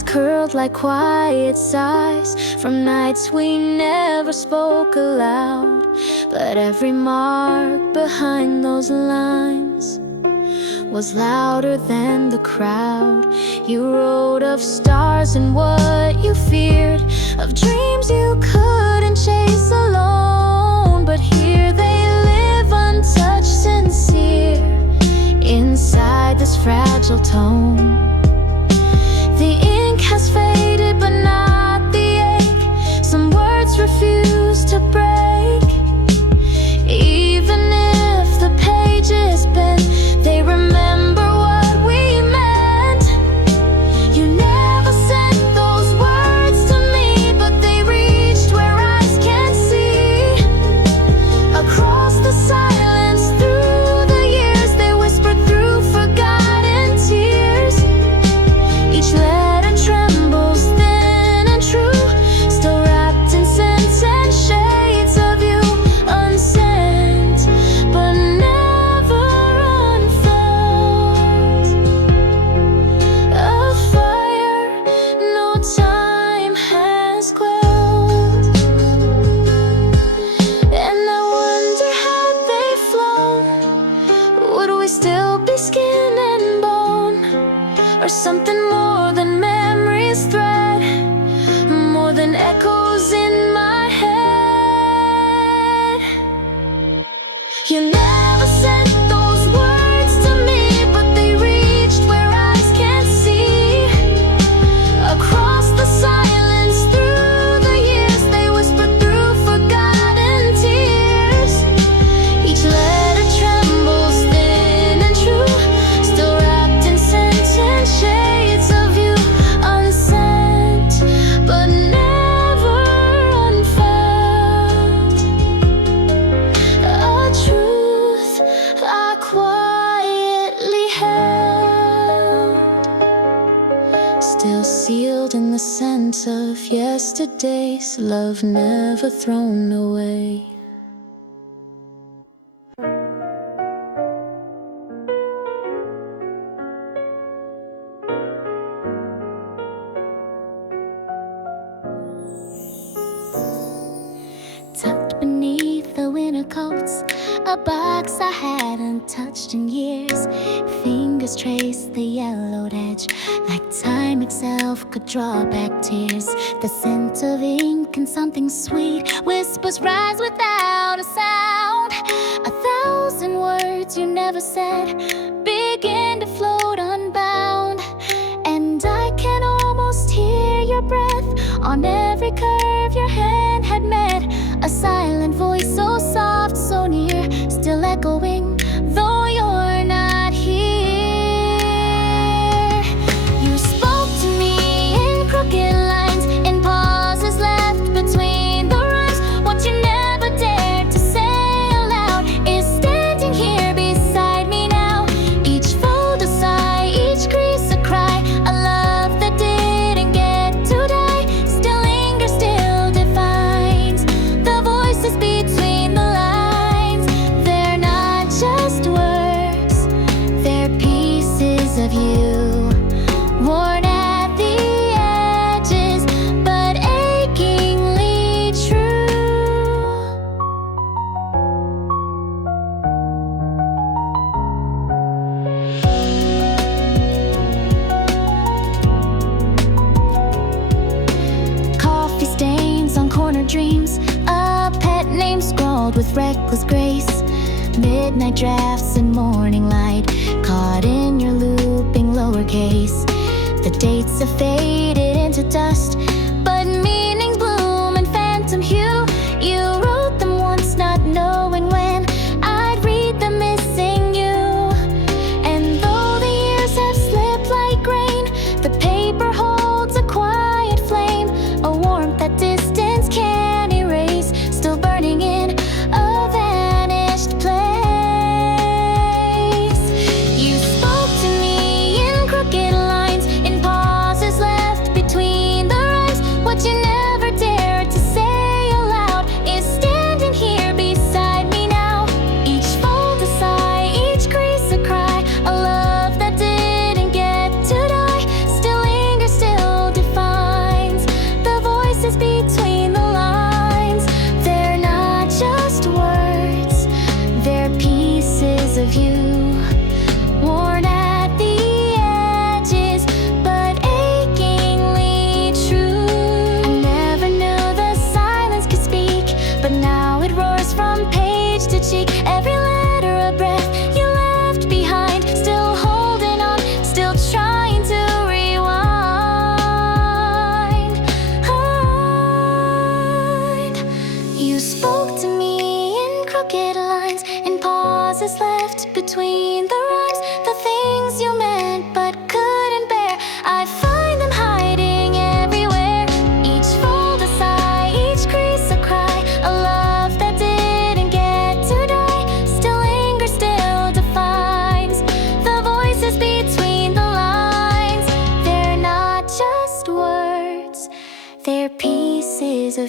eyebrows curled like quiet sighs from nights we never spoke aloud. But every mark behind those lines was louder than the crowd. You wrote of stars and what you feared, of dreams you couldn't chase alone. But here they live untouched, sincere, inside this fragile tome. The ink has faded but not the ache. Some words refuse to break. Even if the pages bend, they remember what we meant. You never sent those words to me, but they reached where eyes can't see. Across the silence, through the years, they whispered through forgotten tears. Each letter trembles thin and true, still wrapped in scents and shades of you, unsent but never unfelt. A fire no time has quelled, and I wonder had they flown, would we still be skin and bone, or something more than memory's thread, more than echoes in my head. You never sent those words to me, but they reached where eyes can't see. Across the silence, through the years, they whispered through forgotten tears. Each letter trembles thin and true, still wrapped in scents and shades of you, unsent but never unfelt. A truth I quietly held, still sealed in the scent of yesterday's love never thrown away. Tucked beneath the winter coats, a box I hadn't touched in years. Fingers trace the yellowed edge, like time itself could draw back tears. The scent of ink and something sweet, whispers rise without a sound. 1,000 words you never said begin to float unbound, and I can almost hear your breath on every curve your hand had met. A silent voice so soft, so near, still echoing, though you're not here. You spoke to me in crooked lines, in pauses left between the rhymes. What you never dared to say aloud is standing here beside me now. Each fold a sigh, each crease a cry, a love that didn't get to die, still lingers, still defines the voices between the lines. They're not just words, they're pieces of you, worn at the edges, but achingly true. Coffee stains on corner dreams, a pet name scrawled with reckless grace. Midnight drafts and morning light, caught in your looping lowercase. The dates have faded into dust, but meanings bloom in phantom hue. You wrote them once, not knowing when I'd read them, missing you. And though the years have slipped like rain, the paper holds a quiet flame, a warmth that distance can't erase, still burning in a vanished place. You spoke to me in crooked lines, in pauses left between the rhymes.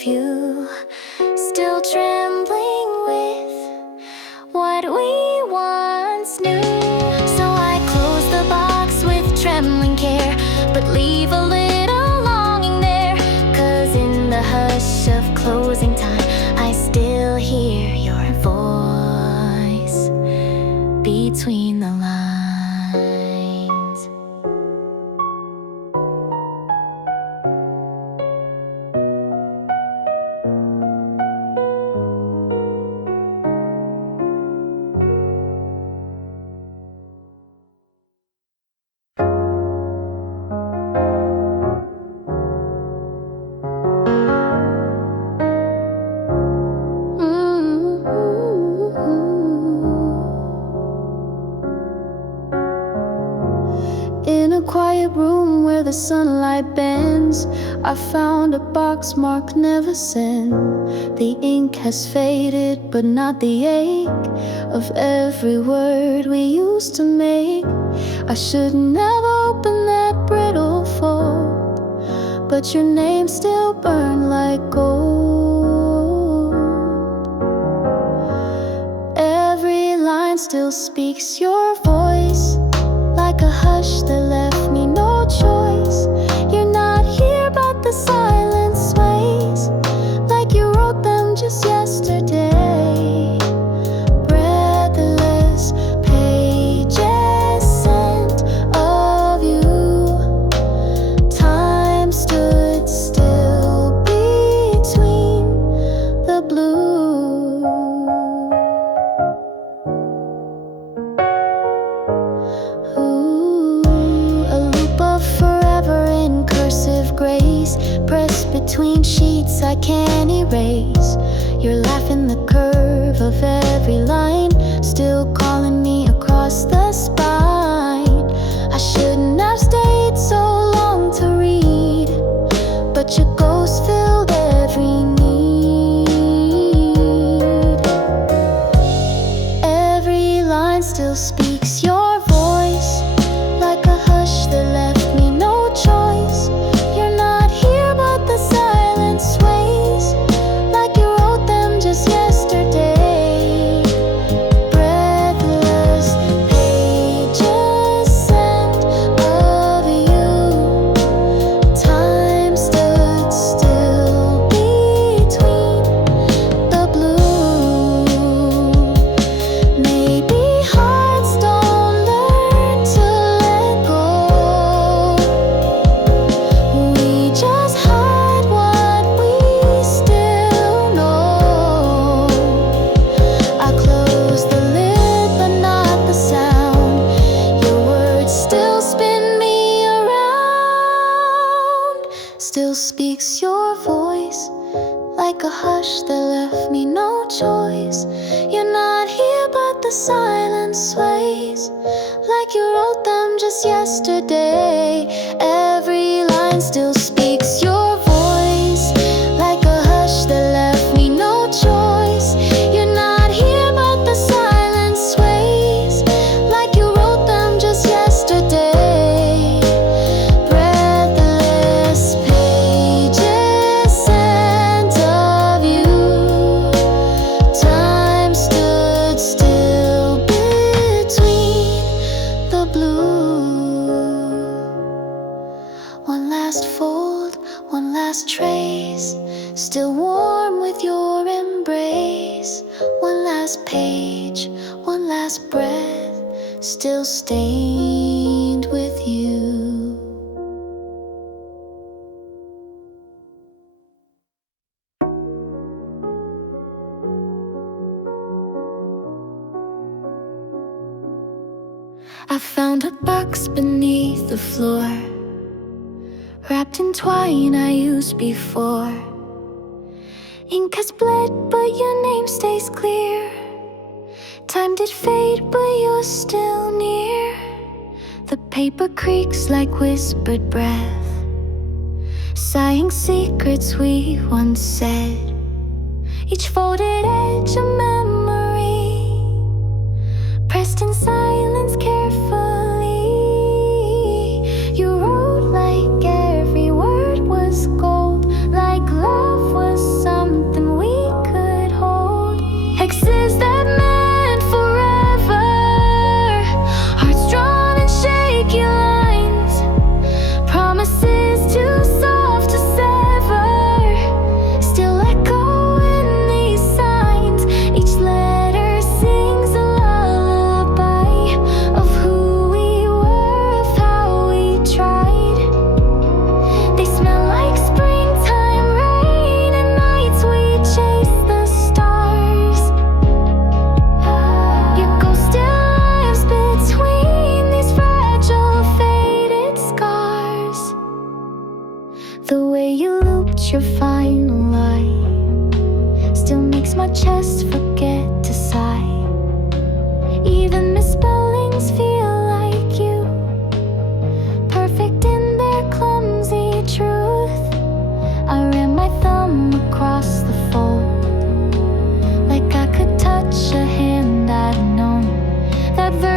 of you, still trembling with what we once knew. So I close the box with trembling care, but leave a little longing there, 'cause in the hush of closing time I still hear your voice between the lines. In a quiet room where the sunlight bends, I found a box marked never sent. The ink has faded, but not the ache of every word we used to make. I should never open that brittle fold, but your name still burned like gold. Every line still speaks your voice, like a hush that left me no choice. You're not here, but the silence sways, like you wrote them just yesterday. Breathless pages sent of you. Time stood still between the blue. A loop of forever in cursive grace, pressed between sheets I can't erase. Your laugh in the curve of every line, still calling me across the spine. I shouldn't have stayed so long to read, but your ghost filled every need. Every line still speaks your voice, like a hush that left me no choice. You're not here, but the silence sways, like you wrote them just yesterday. Breathless pages sent of you. Time stood still between the blue. Maybe hearts don't learn to let go. We just hide what we still know. I close the lid, but not the sound. Your words still spin me around. Still speaks your voice, like a hush that left me no choice. You're not here, but the silence sways, like you wrote them just yesterday. Every line still speaks your voice, like a hush that left me no choice. You're not here, but the silence sways, like you wrote them just yesterday. Breathless pages sent of you. Time stood still between the blue. One last fold, one last trace, still warm with your embrace. One last page, one last breath, still stained with you. I found a box beneath the floor, wrapped in twine I used before. Ink has bled, but your name stays clear. Time did fade, but you're still near. The paper creaks like whispered breath, sighing secrets we once said. Each folded edge a memory, pressed in silence carefully. You wrote like every word was gold, like love was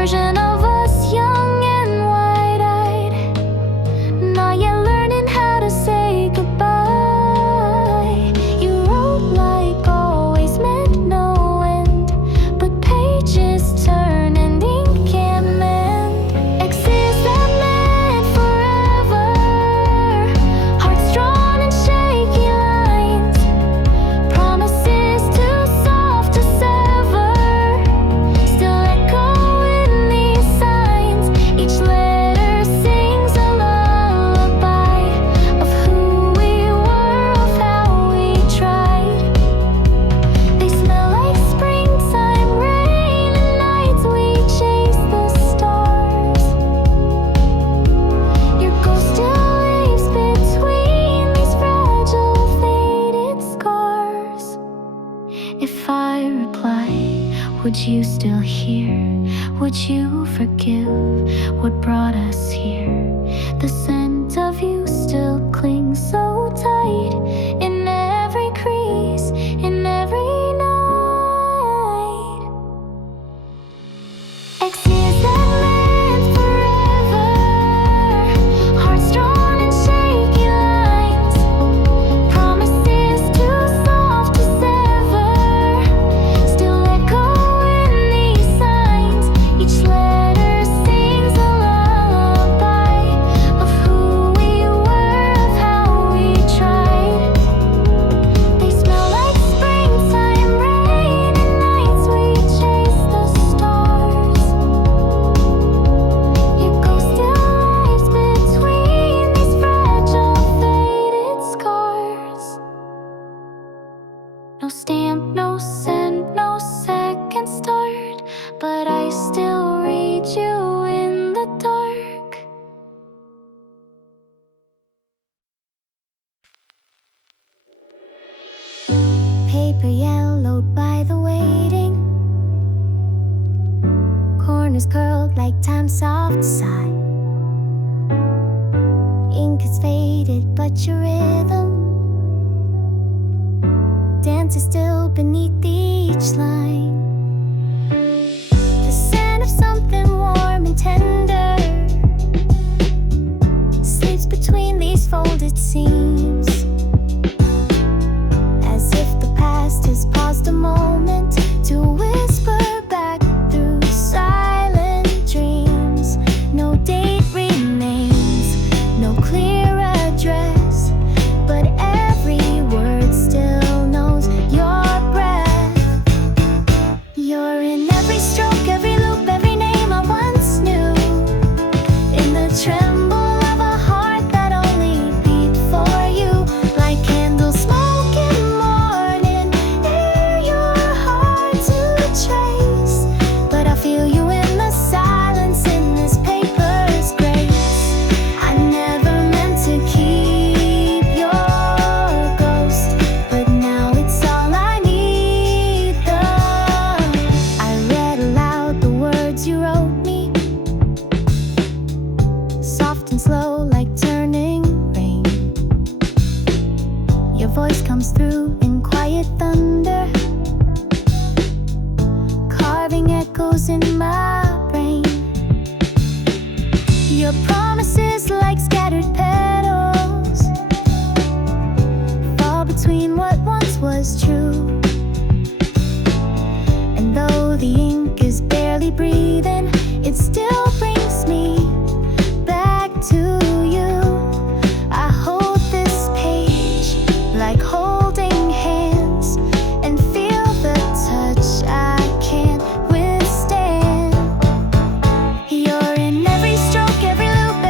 version of us, young and wide-eyed, not yet learning how to say goodbye. You wrote like always meant no end, but pages turn and ink can't mend. X's that meant forever, hearts drawn in shaky lines, promises too soft to sever, still echo in these signs. Each letter sings a lullaby of who we were, of how we tried. They smell like springtime rain and nights we chase the stars. Your ghost still lives between these fragile faded scars. If I reply, would you still hear? Would you forgive what brought us here? The scent of you still clings so tight, in every crease, in every night. X's that meant forever, hearts drawn in shaky lines, promises too soft to sever, still echo in these signs. Each letter sings a lullaby of who we were, of how we tried. They smell like springtime rain and nights we chase the stars. Your ghost still lives between these fragile faded scars. No stamp, no scent, no second start, but I still read you in the dark. Paper yellowed by the waiting, corners curled like time's soft sigh. Ink is faded, but your rhythm dances still beneath each line. The scent of something warm and tender sleeps between these folded seams, as if the past has paused a moment to whisper back through silent dreams. No date remains, no clear address, but every word still knows your breath. You're in every stroke, every loop, every name I once knew, in the tremble of a heart that only beat for you, like candle smoke in morning air. You're hard to trace, but I feel you in the silence, in this paper's grace. I never meant to keep your ghost, but now it's all I need. I read aloud the words you wrote me, soft and slow like turning rain. Your voice comes through in quiet thunder, carving echoes in my brain. Your promises like scattered petals fall between what once was true. And though the ink is barely breathing, it still brings me back to you. I hold this page like holding hands, and feel the touch I can't withstand. You're in every stroke, every loop,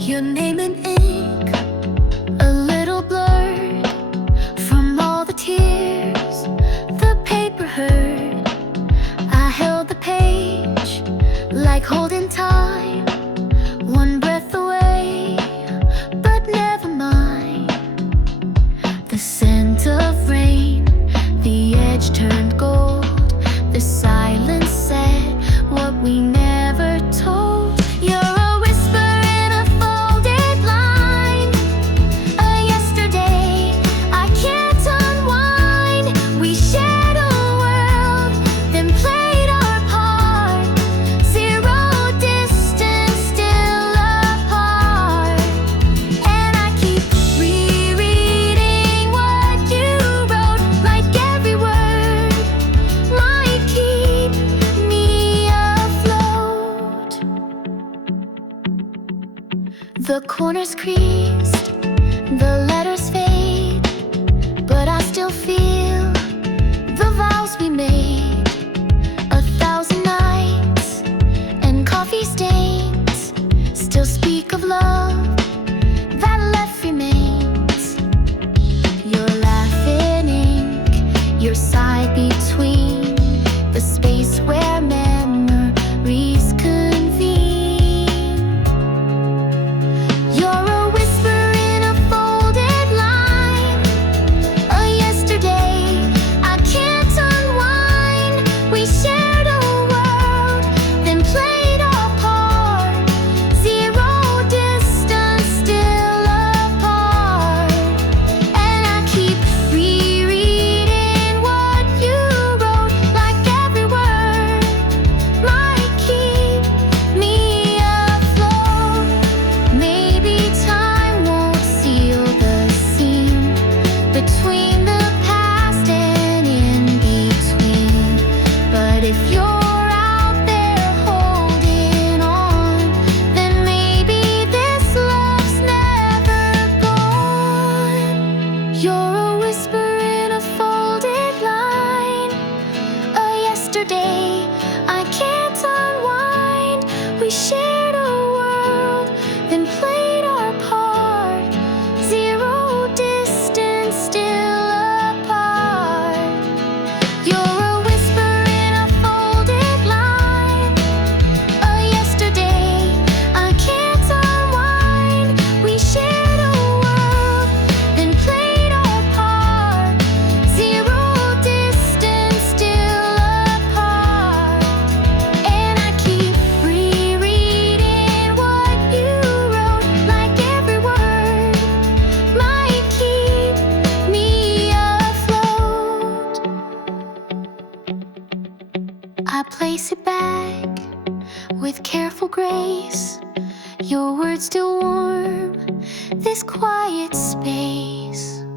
Your name in ink, a little blurred from all the tears the paper heard. I held the page like holding time, one breath away, but never mind. The scent of rain, the edge turned gold, the silence said what we never told. You're a whisper in a folded line, a yesterday I can't unwind. We shared a world, then played our part. Zero distance, still apart. And I keep rereading what you wrote, like every word might keep me afloat. The corners creased, the letters fade, but I still feel the vows we made. 1,000 nights and coffee stains still speak of love that left remains. Your laughing ink, your side between the space where memories convene. You're a whisper in a folded line, a yesterday I can't unwind. We shared a world, then played our part. Zero distance, still apart. And I keep rereading what you wrote, like every word might keep me afloat. Maybe time won't seal the seam between the past and in between, but if you're out there holding on, then maybe this love's never gone. You're a whisper in a folded line, a yesterday I can't unwind. We shared a world, then played our part. Zero distance, still apart. You're a whisper in a folded line, a yesterday I can't unwind. We shared a world, then played our part. Zero distance, still apart. And I keep rereading what you wrote, like every word might keep me afloat. I place it back with careful grace. Your words still warm this quiet space.